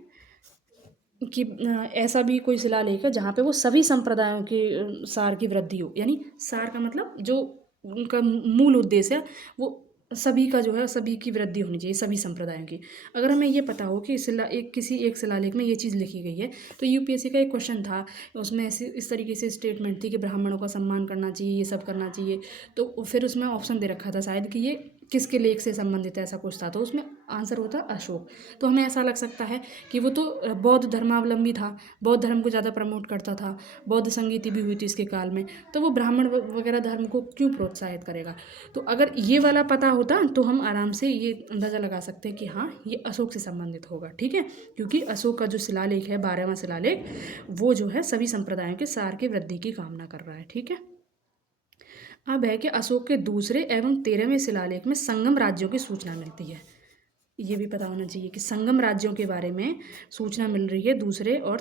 कि ऐसा भी कोई शिलालेख है जहाँ पे वो सभी संप्रदायों के सार की वृद्धि हो, यानी सार का मतलब जो उनका मूल उद्देश्य है वो सभी का जो है सभी की वृद्धि होनी चाहिए, सभी संप्रदायों की। अगर हमें ये पता हो कि किसी एक शिलालेख में ये चीज़ लिखी गई है, तो यूपीएससी का एक क्वेश्चन था, उसमें ऐसी इस तरीके से स्टेटमेंट थी कि ब्राह्मणों का सम्मान करना चाहिए, ये सब करना चाहिए। तो फिर उसमें ऑप्शन दे रखा था शायद कि ये किसके लेख से संबंधित है, ऐसा कुछ था, तो उसमें आंसर होता अशोक। तो हमें ऐसा लग सकता है कि वो तो बौद्ध धर्मावलंबी था, बौद्ध धर्म को ज़्यादा प्रमोट करता था, बौद्ध संगीति भी हुई थी इसके काल में, तो वो ब्राह्मण वगैरह धर्म को क्यों प्रोत्साहित करेगा। तो अगर ये वाला पता होता तो हम आराम से ये अंदाज़ा लगा सकते हैं कि हाँ ये अशोक से संबंधित होगा, ठीक है, क्योंकि अशोक का जो शिलालेख है 12वां शिलालेख, वो जो है सभी संप्रदायों के सार की वृद्धि की कामना कर रहा है, ठीक है। अब है कि अशोक के दूसरे एवं 13वें शिलालेख में संगम राज्यों की सूचना मिलती है। ये भी पता होना चाहिए कि संगम राज्यों के बारे में सूचना मिल रही है दूसरे और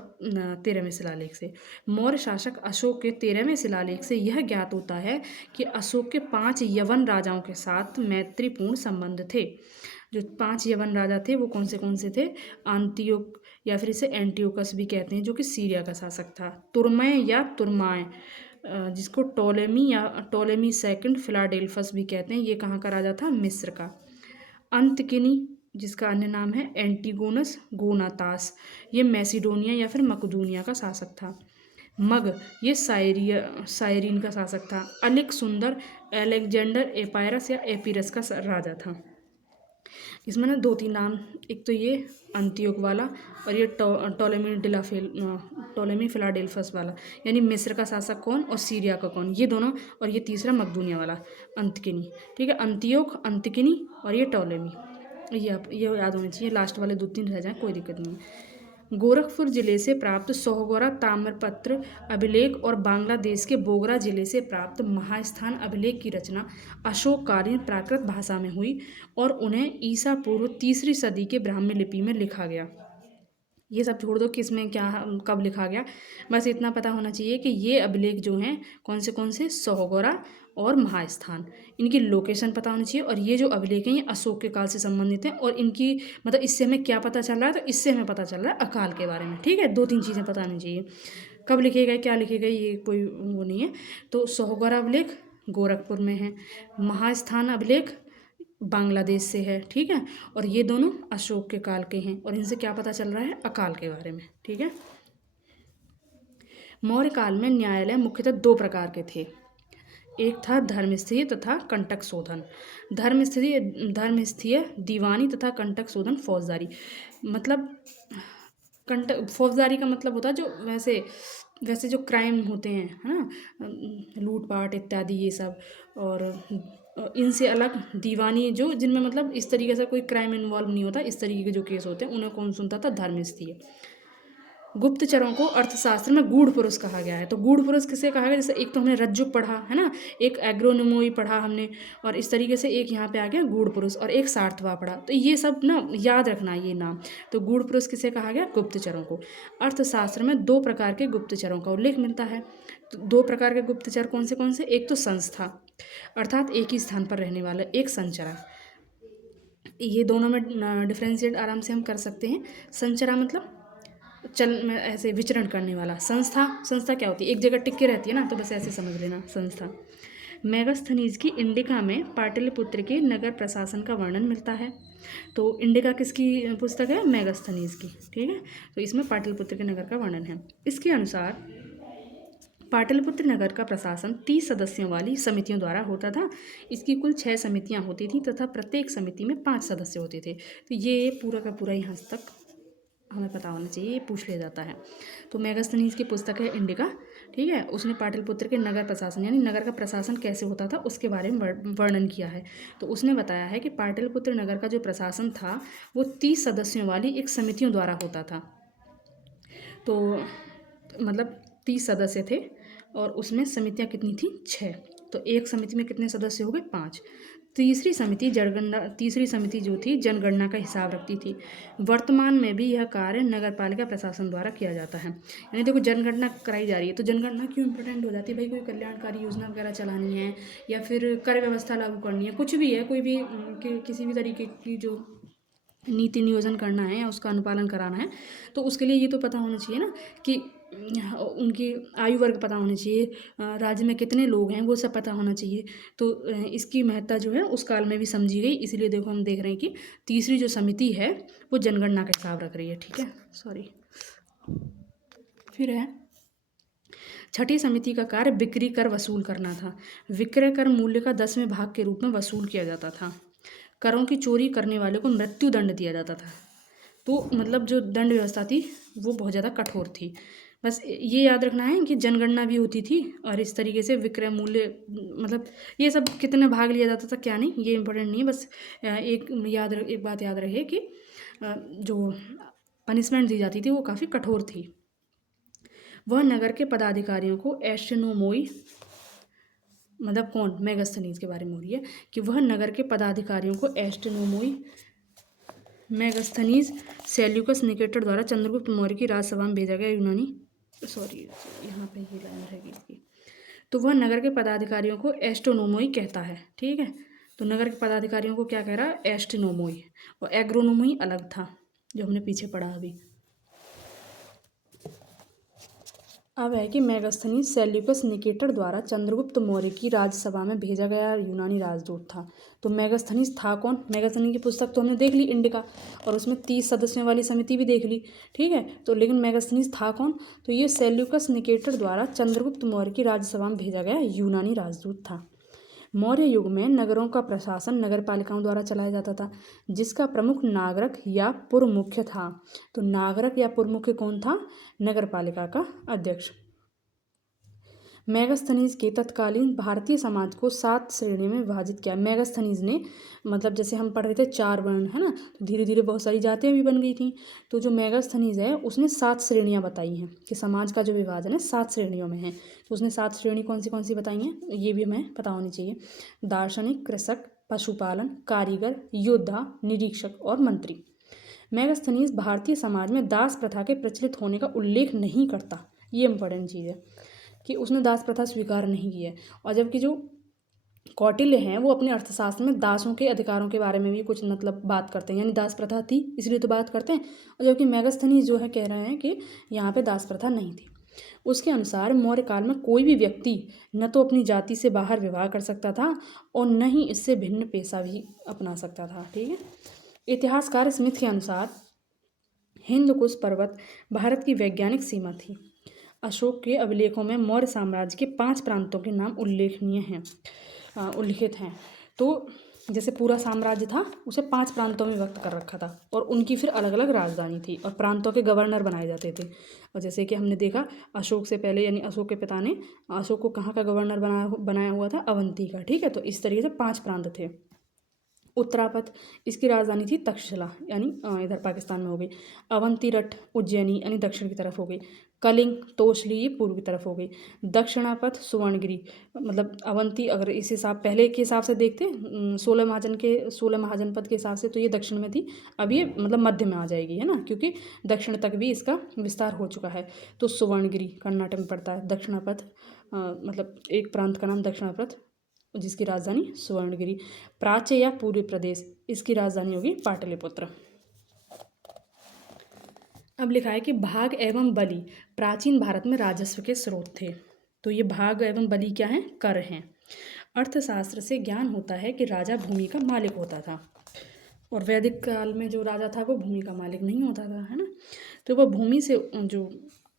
13वें शिलालेख से। मौर्य शासक अशोक के 13वें शिलालेख से यह ज्ञात होता है कि अशोक के 5 यवन राजाओं के साथ मैत्रीपूर्ण संबंध थे। जो 5 यवन राजा थे वो कौन से थे? आंतियोक या फिर इसे एंटियोकस भी कहते हैं, जो कि सीरिया का शासक था। तुर्मय या तुर्माय, जिसको टोलेमी सेकंड फिलाडेल्फस भी कहते हैं, ये कहाँ का राजा था? मिस्र का। अंतकिनी, जिसका अन्य नाम है एंटीगोनस गोनातास, ये मैसिडोनिया या फिर मकदूनिया का शासक था। मग, ये सायरीन का शासक था। अलिक सुंदर अलेक्जेंडर एपायरस या एपीरस का राजा था। इसमें ना 2-3 नाम, एक तो ये अंतियोक वाला और ये टोलेमी फिलाडेल्फस वाला, यानी मिस्र का शासक कौन और सीरिया का कौन, ये दोनों, और ये तीसरा मकदूनिया वाला अंतकिनी, ठीक है। अंतियोक, अंतकिनी और ये टोलेमी, ये याद होनी चाहिए। लास्ट वाले 2-3 रह जाए कोई दिक्कत नहीं है। गोरखपुर जिले से प्राप्त सोहगोरा ताम्रपत्र अभिलेख और बांग्लादेश के बोगरा जिले से प्राप्त महास्थान अभिलेख की रचना अशोककालीन प्राकृत भाषा में हुई और उन्हें ईसा पूर्व 3री सदी के ब्राह्मी लिपि में लिखा गया। ये सब छोड़ दो कि इसमें क्या कब लिखा गया, बस इतना पता होना चाहिए कि ये अभिलेख जो हैं कौन से सोहगोरा और महास्थान, इनकी लोकेशन पता होनी चाहिए। और ये जो अभिलेख हैं ये अशोक के काल से संबंधित हैं, और इनकी मतलब इससे हमें क्या पता चल रहा है, तो इससे हमें पता चल रहा है अकाल के बारे में, ठीक है। 2-3 चीज़ें पता होनी चाहिए, कब लिखे गए, क्या लिखे गए, ये कोई वो नहीं है। तो सोहगोरा अभिलेख गोरखपुर में है, महास्थान अभिलेख बांग्लादेश से है, ठीक है, और ये दोनों अशोक के काल के हैं, और इनसे क्या पता चल रहा है, अकाल के बारे में, ठीक है। मौर्य काल में न्यायालय मुख्यतः 2 प्रकार के थे। एक था धर्मस्थीय तथा कंटक शोधन। धर्मस्थीय दीवानी तथा कंटक शोधन फौजदारी। मतलब कंटक फौजदारी का मतलब होता है जो वैसे जो क्राइम होते हैं, है ना, लूटपाट इत्यादि ये सब, और इनसे अलग दीवानी जो जिनमें मतलब इस तरीके से कोई क्राइम इन्वॉल्व नहीं होता, इस तरीके के जो केस होते हैं उन्हें कौन सुनता था? धर्मस्थीय। गुप्तचरों को अर्थशास्त्र में गूढ़ पुरुष कहा गया है। तो गूढ़ पुरुष किसे कहा गया? जैसे एक तो हमने रज्जुक पढ़ा है ना, एक एग्रोनोमोई पढ़ा हमने, और इस तरीके से एक यहाँ पे आ गया गूढ़ पुरुष, और एक सार्थवा पढ़ा। तो ये सब ना याद रखना ये नाम। तो गूढ़ पुरुष किसे कहा गया? गुप्तचरों को। अर्थशास्त्र में 2 प्रकार के गुप्तचरों का उल्लेख मिलता है। तो 2 प्रकार के गुप्तचर कौन से? एक तो संस्था, अर्थात एक ही स्थान पर रहने वाला, एक संचरा। ये दोनों में डिफ्रेंशिएट आराम से हम कर सकते हैं। संचरा मतलब ऐसे विचरण करने वाला। संस्था क्या होती है? एक जगह टिक के रहती है ना, तो बस ऐसे समझ लेना संस्था। मेगास्थनीज की इंडिका में पाटलिपुत्र के नगर प्रशासन का वर्णन मिलता है। तो इंडिका किसकी पुस्तक है? मेगास्थनीज की, ठीक है। तो इसमें पाटलिपुत्र के नगर का वर्णन है। इसके अनुसार पाटलिपुत्र नगर का प्रशासन 30 सदस्यों वाली समितियों द्वारा होता था। इसकी कुल 6 समितियां होती थी तथा प्रत्येक समिति में 5 सदस्य होते थे। तो ये पूरा का पूरा यहाँ तक हमें पता होना चाहिए, ये पूछ लिया जाता है। तो मेगास्थनीज की पुस्तक है इंडिका, ठीक है। उसने पाटलिपुत्र के नगर प्रशासन यानी नगर का प्रशासन कैसे होता था उसके बारे में वर्णन किया है। तो उसने बताया है कि पाटलिपुत्र नगर का जो प्रशासन था वो 30 सदस्यों वाली एक समितियों द्वारा होता था। तो मतलब 30 सदस्य थे, और उसमें समितियां कितनी थी? 6। तो एक समिति में कितने सदस्य हो गए? 5। तीसरी समिति जो थी जनगणना का हिसाब रखती थी। वर्तमान में भी यह कार्य नगरपालिका प्रशासन द्वारा किया जाता है। यानी देखो जनगणना कराई जा रही है, तो जनगणना क्यों इम्पोर्टेंट हो जाती है भाई? कोई कल्याणकारी योजना वगैरह चलानी है, या फिर कर व्यवस्था लागू करनी है, कुछ भी है, कोई भी किसी भी तरीके की जो नीति नियोजन करना है या उसका अनुपालन कराना है, तो उसके लिए ये तो पता होना चाहिए ना कि उनकी आयु वर्ग पता होना चाहिए, राज्य में कितने लोग हैं वो सब पता होना चाहिए। तो इसकी महत्ता जो है उस काल में भी समझी गई। इसलिए देखो हम देख रहे हैं कि तीसरी जो समिति है वो जनगणना का हिसाब रख रही है। ठीक है, सॉरी। फिर है छठी समिति का कार्य बिक्री कर वसूल करना था। विक्रय कर मूल्य का 10वें भाग के रूप में वसूल किया जाता था। करों की चोरी करने वाले को मृत्यु दंड दिया जाता था। तो मतलब जो दंड व्यवस्था थी वो बहुत ज़्यादा कठोर थी। बस ये याद रखना है कि जनगणना भी होती थी और इस तरीके से विक्रय मूल्य, मतलब ये सब कितने भाग लिया जाता था क्या नहीं, ये इम्पोर्टेंट नहीं है। बस एक बात याद रहे कि जो पनिशमेंट दी जाती थी वो काफ़ी कठोर थी। वह नगर के पदाधिकारियों को एस्ट्रोनोमोई, मतलब कौन, मेगास्थनीज के बारे में हो रही है कि वह नगर के पदाधिकारियों को एस्ट्रोनोमोई मेगास्थनीज सेल्यूकस निकेटर द्वारा चंद्रगुप्त मौर्य की राजसभा में भेजा गया यूनानी, सॉरी यहाँ पे ये लाइन रहेगी इसकी। तो वह नगर के पदाधिकारियों को एस्ट्रोनोमोई कहता है। ठीक है, तो नगर के पदाधिकारियों को क्या कह रहा है, एस्ट्रोनोमोई। और एग्रोनोमोई अलग था जो हमने पीछे पढ़ा अभी। अब है कि मेगास्थनीज सेल्यूकस निकेटर द्वारा चंद्रगुप्त मौर्य की राजसभा में भेजा गया यूनानी राजदूत था। तो मेगास्थनीज था कौन? मेगास्थनी की पुस्तक तो हमने देख ली, इंडिका, और उसमें 30 सदस्यों वाली समिति भी देख ली। ठीक है, तो लेकिन मेगास्थनीज था कौन? तो ये सेल्यूकस निकेटर द्वारा चंद्रगुप्त मौर्य की राजसभा में भेजा गया यूनानी राजदूत था। मौर्य युग में नगरों का प्रशासन नगर पालिकाओं द्वारा चलाया जाता था, जिसका प्रमुख नागरक या पुरमुख्य था। तो नागरक या पुरमुख्य कौन था? नगर पालिका का अध्यक्ष। मेगास्थनीज के तत्कालीन भारतीय समाज को 7 श्रेणियों में विभाजित किया। मेगास्थनीज ने, मतलब जैसे हम पढ़ रहे थे 4 वर्ण है ना, तो धीरे धीरे बहुत सारी जातियाँ भी बन गई थी। तो जो मेगास्थनीज है उसने 7 श्रेणियाँ बताई हैं कि समाज का जो विभाजन है 7 श्रेणियों में है। तो उसने 7 श्रेणी कौन सी बताई हैं ये भी हमें पता होनी चाहिए। दार्शनिक, कृषक, पशुपालन, कारीगर, योद्धा, निरीक्षक और मंत्री। मेगास्थनीज भारतीय समाज में दास प्रथा के प्रचलित होने का उल्लेख नहीं करता। ये इंपॉर्टेंट चीज़ है कि उसने दास प्रथा स्वीकार नहीं की है। और जबकि जो कौटिल्य हैं वो अपने अर्थशास्त्र में दासों के अधिकारों के बारे में भी कुछ मतलब बात करते हैं, यानी दास प्रथा थी इसलिए तो बात करते हैं। और जबकि मेगास्थनीज जो है कह रहे हैं कि यहाँ पे दास प्रथा नहीं थी। उसके अनुसार मौर्य काल में कोई भी व्यक्ति न तो अपनी जाति से बाहर विवाह कर सकता था और न ही इससे भिन्न पेशा भी अपना सकता था। ठीक है, इतिहासकार स्मिथ के अनुसार हिंदकुश पर्वत भारत की वैज्ञानिक सीमा थी। अशोक के अभिलेखों में मौर्य साम्राज्य के 5 प्रांतों के नाम उल्लिखित हैं। तो जैसे पूरा साम्राज्य था उसे 5 प्रांतों में व्यक्त कर रखा था और उनकी फिर अलग अलग राजधानी थी और प्रांतों के गवर्नर बनाए जाते थे। और जैसे कि हमने देखा अशोक से पहले, यानी अशोक के पिता ने अशोक को कहाँ का गवर्नर बनाया हुआ था? अवंती का। ठीक है, तो इस तरीके से 5 प्रांत थे। उत्तरापथ, इसकी राजधानी थी तक्षशिला, यानी इधर पाकिस्तान में हो गई। अवंतीरठ, उज्जैनी, यानी दक्षिण की तरफ हो गई। कलिंग, तोशली, ये पूर्व की तरफ हो गई। दक्षिणापथ, सुवर्णगिरी, मतलब अवंती, अगर इस हिसाब पहले के हिसाब से देखते 16 महाजनपद के हिसाब से तो ये दक्षिण में थी। अब ये मतलब मध्य में आ जाएगी, है ना, क्योंकि दक्षिण तक भी इसका विस्तार हो चुका है। तो सुवर्णगिरी कर्नाटक में पड़ता है। दक्षिणापथ मतलब एक प्रांत का नाम दक्षिणापथ, जिसकी राजधानी सुवर्णगिरी। प्राच्य या पूर्वी प्रदेश, इसकी राजधानी होगी पाटलिपुत्र। अब लिखा है कि भाग एवं बलि प्राचीन भारत में राजस्व के स्रोत थे। तो ये भाग एवं बलि क्या है? कर हैं। अर्थशास्त्र से ज्ञान होता है कि राजा भूमि का मालिक होता था और वैदिक काल में जो राजा था वो भूमि का मालिक नहीं होता था, है ना। तो वह भूमि से जो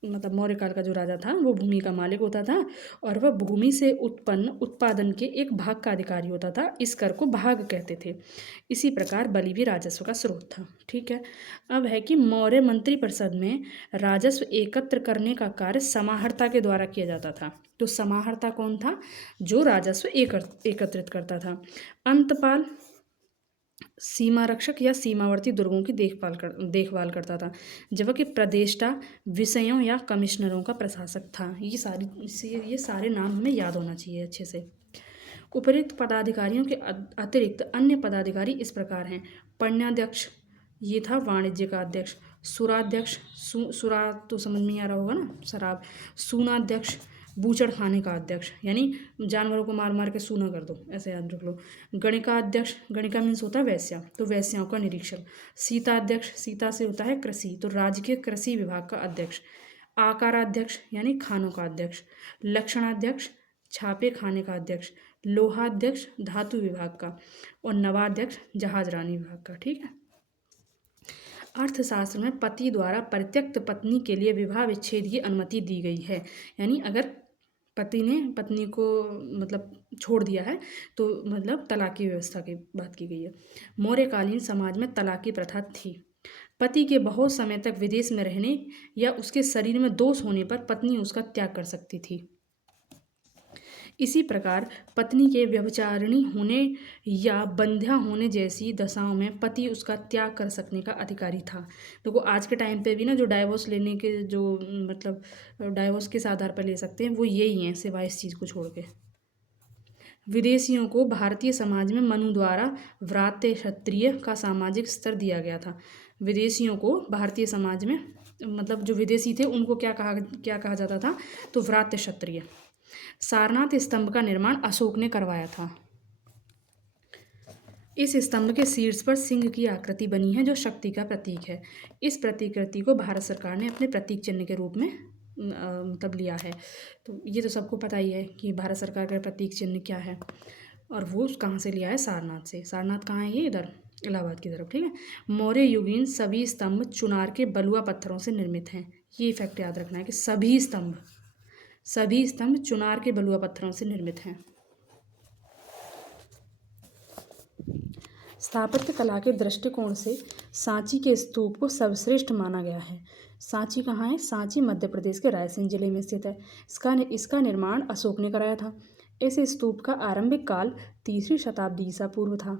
मतलब मौर्य काल का जो राजा था वो भूमि का मालिक होता था और वह भूमि से उत्पन्न उत्पादन के एक भाग का अधिकारी होता था। इस कर को भाग कहते थे। इसी प्रकार बलि भी राजस्व का स्रोत था। ठीक है, अब है कि मौर्य मंत्रिपरिषद में राजस्व एकत्र करने का कार्य समाहर्ता के द्वारा किया जाता था। तो समाहर्ता कौन था? जो राजस्व एकत्रित करता था। अंतपाल सीमा रक्षक या सीमावर्ती दुर्गों की देखभाल करता था, जबकि प्रदेष्टा विषयों या कमिश्नरों का प्रशासक था। ये सारे नाम हमें याद होना चाहिए अच्छे से। उपयुक्त पदाधिकारियों के अतिरिक्त अन्य पदाधिकारी इस प्रकार हैं। पण्याध्यक्ष, ये था वाणिज्य का अध्यक्ष। सुराध्यक्ष, सुरा तो समझ में आ रहा होगा ना, शराब। सूनाध्यक्ष, बूचड़ खाने का अध्यक्ष, यानी जानवरों को मार मार के सूना कर दो, ऐसे याद रख लो। गणिका अध्यक्ष, गणिका मीन्स होता है वैश्या, तो वैश्याओं का निरीक्षक। सीता अध्यक्ष, सीता से होता है कृषि, तो राज्य के कृषि विभाग का अध्यक्ष। आकाराध्यक्ष यानी खानों का अध्यक्ष, लक्षणाध्यक्ष छापे खाने का अध्यक्ष, लोहाध्यक्ष धातु विभाग का, और नवाध्यक्ष जहाजरानी विभाग का। ठीक है। अर्थशास्त्र में पति द्वारा परित्यक्त पत्नी के लिए विवाह विच्छेद की अनुमति दी गई है। यानी अगर पति ने पत्नी को मतलब छोड़ दिया है तो मतलब तलाक की व्यवस्था की बात की गई है। मौर्यकालीन समाज में तलाक की प्रथा थी। पति के बहुत समय तक विदेश में रहने या उसके शरीर में दोष होने पर पत्नी उसका त्याग कर सकती थी। इसी प्रकार पत्नी के व्यभिचारिणी होने या बंध्या होने जैसी दशाओं में पति उसका त्याग कर सकने का अधिकारी था। देखो आज के टाइम पे भी ना जो डाइवोर्स लेने के जो मतलब डाइवोर्स किस आधार पर ले सकते हैं वो यही हैं, सिवाय इस चीज़ को छोड़ के। विदेशियों को भारतीय समाज में मनु द्वारा व्रात्य क्षत्रिय का सामाजिक स्तर दिया गया था। विदेशियों को भारतीय समाज में मतलब जो विदेशी थे उनको क्या कहा जाता था, तो व्रात्य क्षत्रिय। सारनाथ स्तंभ का निर्माण अशोक ने करवाया था। इस स्तंभ के शीर्ष पर सिंह की आकृति बनी है जो शक्ति का प्रतीक है। इस प्रतिकृति को भारत सरकार ने अपने प्रतीक चिन्ह के रूप में मतलब लिया है। तो ये तो सबको पता ही है कि भारत सरकार का प्रतीक चिन्ह क्या है, और वो कहाँ से लिया है, सारनाथ से। सारनाथ कहाँ है, ये इधर इलाहाबाद की तरफ। ठीक है। मौर्य युगीन सभी स्तंभ चुनार के बलुआ पत्थरों से निर्मित हैं। ये फैक्ट याद रखना है कि सभी स्तंभ चुनार के बलुआ पत्थरों से निर्मित हैं। स्थापत्य कला के दृष्टिकोण से सांची के स्तूप को सर्वश्रेष्ठ माना गया है। सांची कहाँ है, सांची मध्य प्रदेश के रायसेन जिले में स्थित है। इसका निर्माण अशोक ने कराया था। इस स्तूप का आरंभिक काल 3वीं शताब्दी ईसा पूर्व था।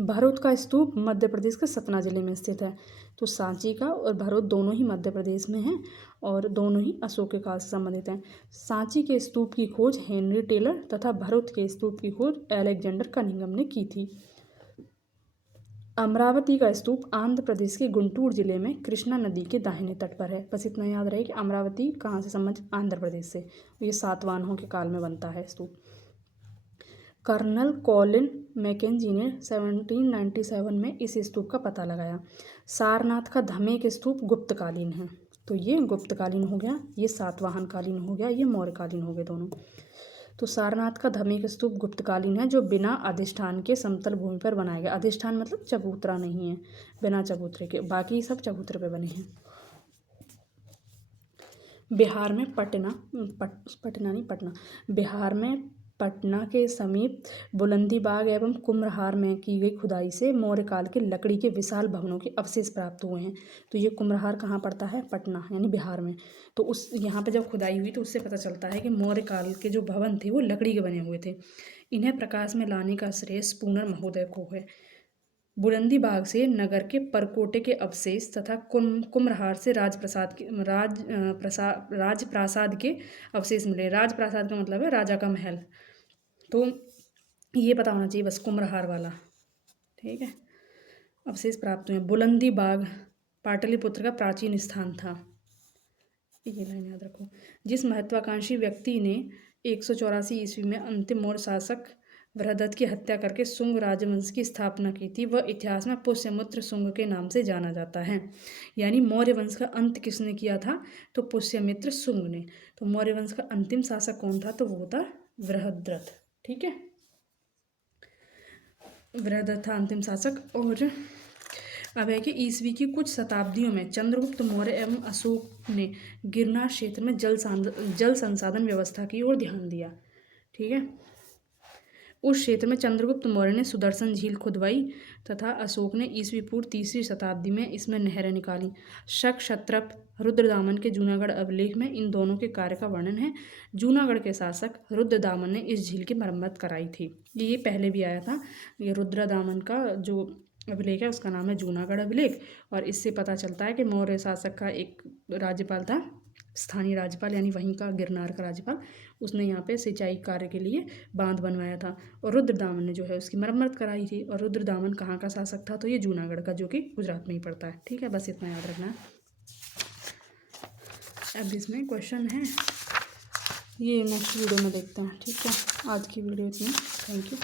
भरूच का स्तूप मध्य प्रदेश के सतना जिले में स्थित है। तो सांची का और भरूच दोनों ही मध्य प्रदेश में हैं और दोनों ही अशोक के काल से संबंधित हैं। सांची के स्तूप की खोज हेनरी टेलर तथा भरूच के स्तूप की खोज अलेक्जेंडर कनिंघम ने की थी। अमरावती का स्तूप आंध्र प्रदेश के गुंटूर जिले में कृष्णा नदी के दाहिने तट पर है। बस इतना याद रहे कि अमरावती कहाँ से संबंधित, आंध्र प्रदेश से। ये सातवाहनों के काल में बनता है स्तूप। कर्नल कॉलिन मैकेंजी ने 1797 में इस स्तूप का पता लगाया। सारनाथ का धमेक स्तूप गुप्तकालीन है। तो ये गुप्तकालीन हो गया, ये सातवाहन कालीन हो गया, ये मौर्यकालीन हो गए दोनों। तो सारनाथ का धमेक स्तूप गुप्तकालीन है जो बिना अधिष्ठान के समतल भूमि पर बनाया गया। अधिष्ठान मतलब चबूतरा नहीं है, बिना चबूतरे के, बाकी सब चबूतरे पे बने हैं। बिहार में पटना के समीप बुलंदीबाग एवं कुम्हरार में की गई खुदाई से मौर्यकाल के लकड़ी के विशाल भवनों के अवशेष प्राप्त हुए हैं। तो ये कुम्हरार कहाँ पड़ता है, पटना यानी बिहार में। तो उस यहाँ पे जब खुदाई हुई तो उससे पता चलता है कि मौर्यकाल के जो भवन थे वो लकड़ी के बने हुए थे। इन्हें प्रकाश में लाने का श्रेय स्पूनर महोदय को है। बुलंदीबाग से नगर के परकोटे के अवशेष तथा कुम्हरार से राजप्रासाद के अवशेष मिले। राजप्रासाद का मतलब है राजा का महल। तो ये पता होना चाहिए बस, कुम्हरार वाला। ठीक है। अवशेष प्राप्त हुए। बुलंदीबाग पाटलिपुत्र का प्राचीन स्थान था। ये लाइन याद रखो। जिस महत्वाकांक्षी व्यक्ति ने 184 ईस्वी में अंतिम मौर्य शासक वृहदत्त की हत्या करके शुंग राजवंश की स्थापना की थी, वह इतिहास में पुष्यमित्र शुंग के नाम से जाना जाता है। यानी मौर्य वंश का अंत किसने किया था, तो पुष्यमित्र शुंग ने। तो मौर्य वंश का अंतिम शासक कौन था, तो वो था वृहदत्त। ठीक है, वृहदत्त था अंतिम शासक। और अब है कि ईस्वी की कुछ शताब्दियों में चंद्रगुप्त मौर्य एवं अशोक ने गिरनार क्षेत्र में जल संसाधन व्यवस्था की ओर ध्यान दिया। ठीक है। उस क्षेत्र में चंद्रगुप्त मौर्य ने सुदर्शन झील खुदवाई तथा अशोक ने ईस्वी पूर्व 3वीं शताब्दी में इसमें नहरें निकाली। शक क्षत्रप रुद्रदामन के जूनागढ़ अभिलेख में इन दोनों के कार्य का वर्णन है। जूनागढ़ के शासक रुद्रदामन ने इस झील की मरम्मत कराई थी। ये पहले भी आया था। ये रुद्रदामन का जो अभिलेख है उसका नाम है जूनागढ़ अभिलेख। और इससे पता चलता है कि मौर्य शासक का एक राज्यपाल था, स्थानीय राज्यपाल, यानी वहीं का गिरनार का राज्यपाल। उसने यहाँ पे सिंचाई कार्य के लिए बांध बनवाया था और रुद्रदामन ने जो है उसकी मरम्मत कराई थी। और रुद्रदामन कहाँ का शासक था, तो ये जूनागढ़ का, जो कि गुजरात में ही पड़ता है। ठीक है, बस इतना याद रखना है। अब इसमें क्वेश्चन है, ये नेक्स्ट वीडियो में देखते हैं। ठीक है, आज की वीडियो इतनी। Thank you.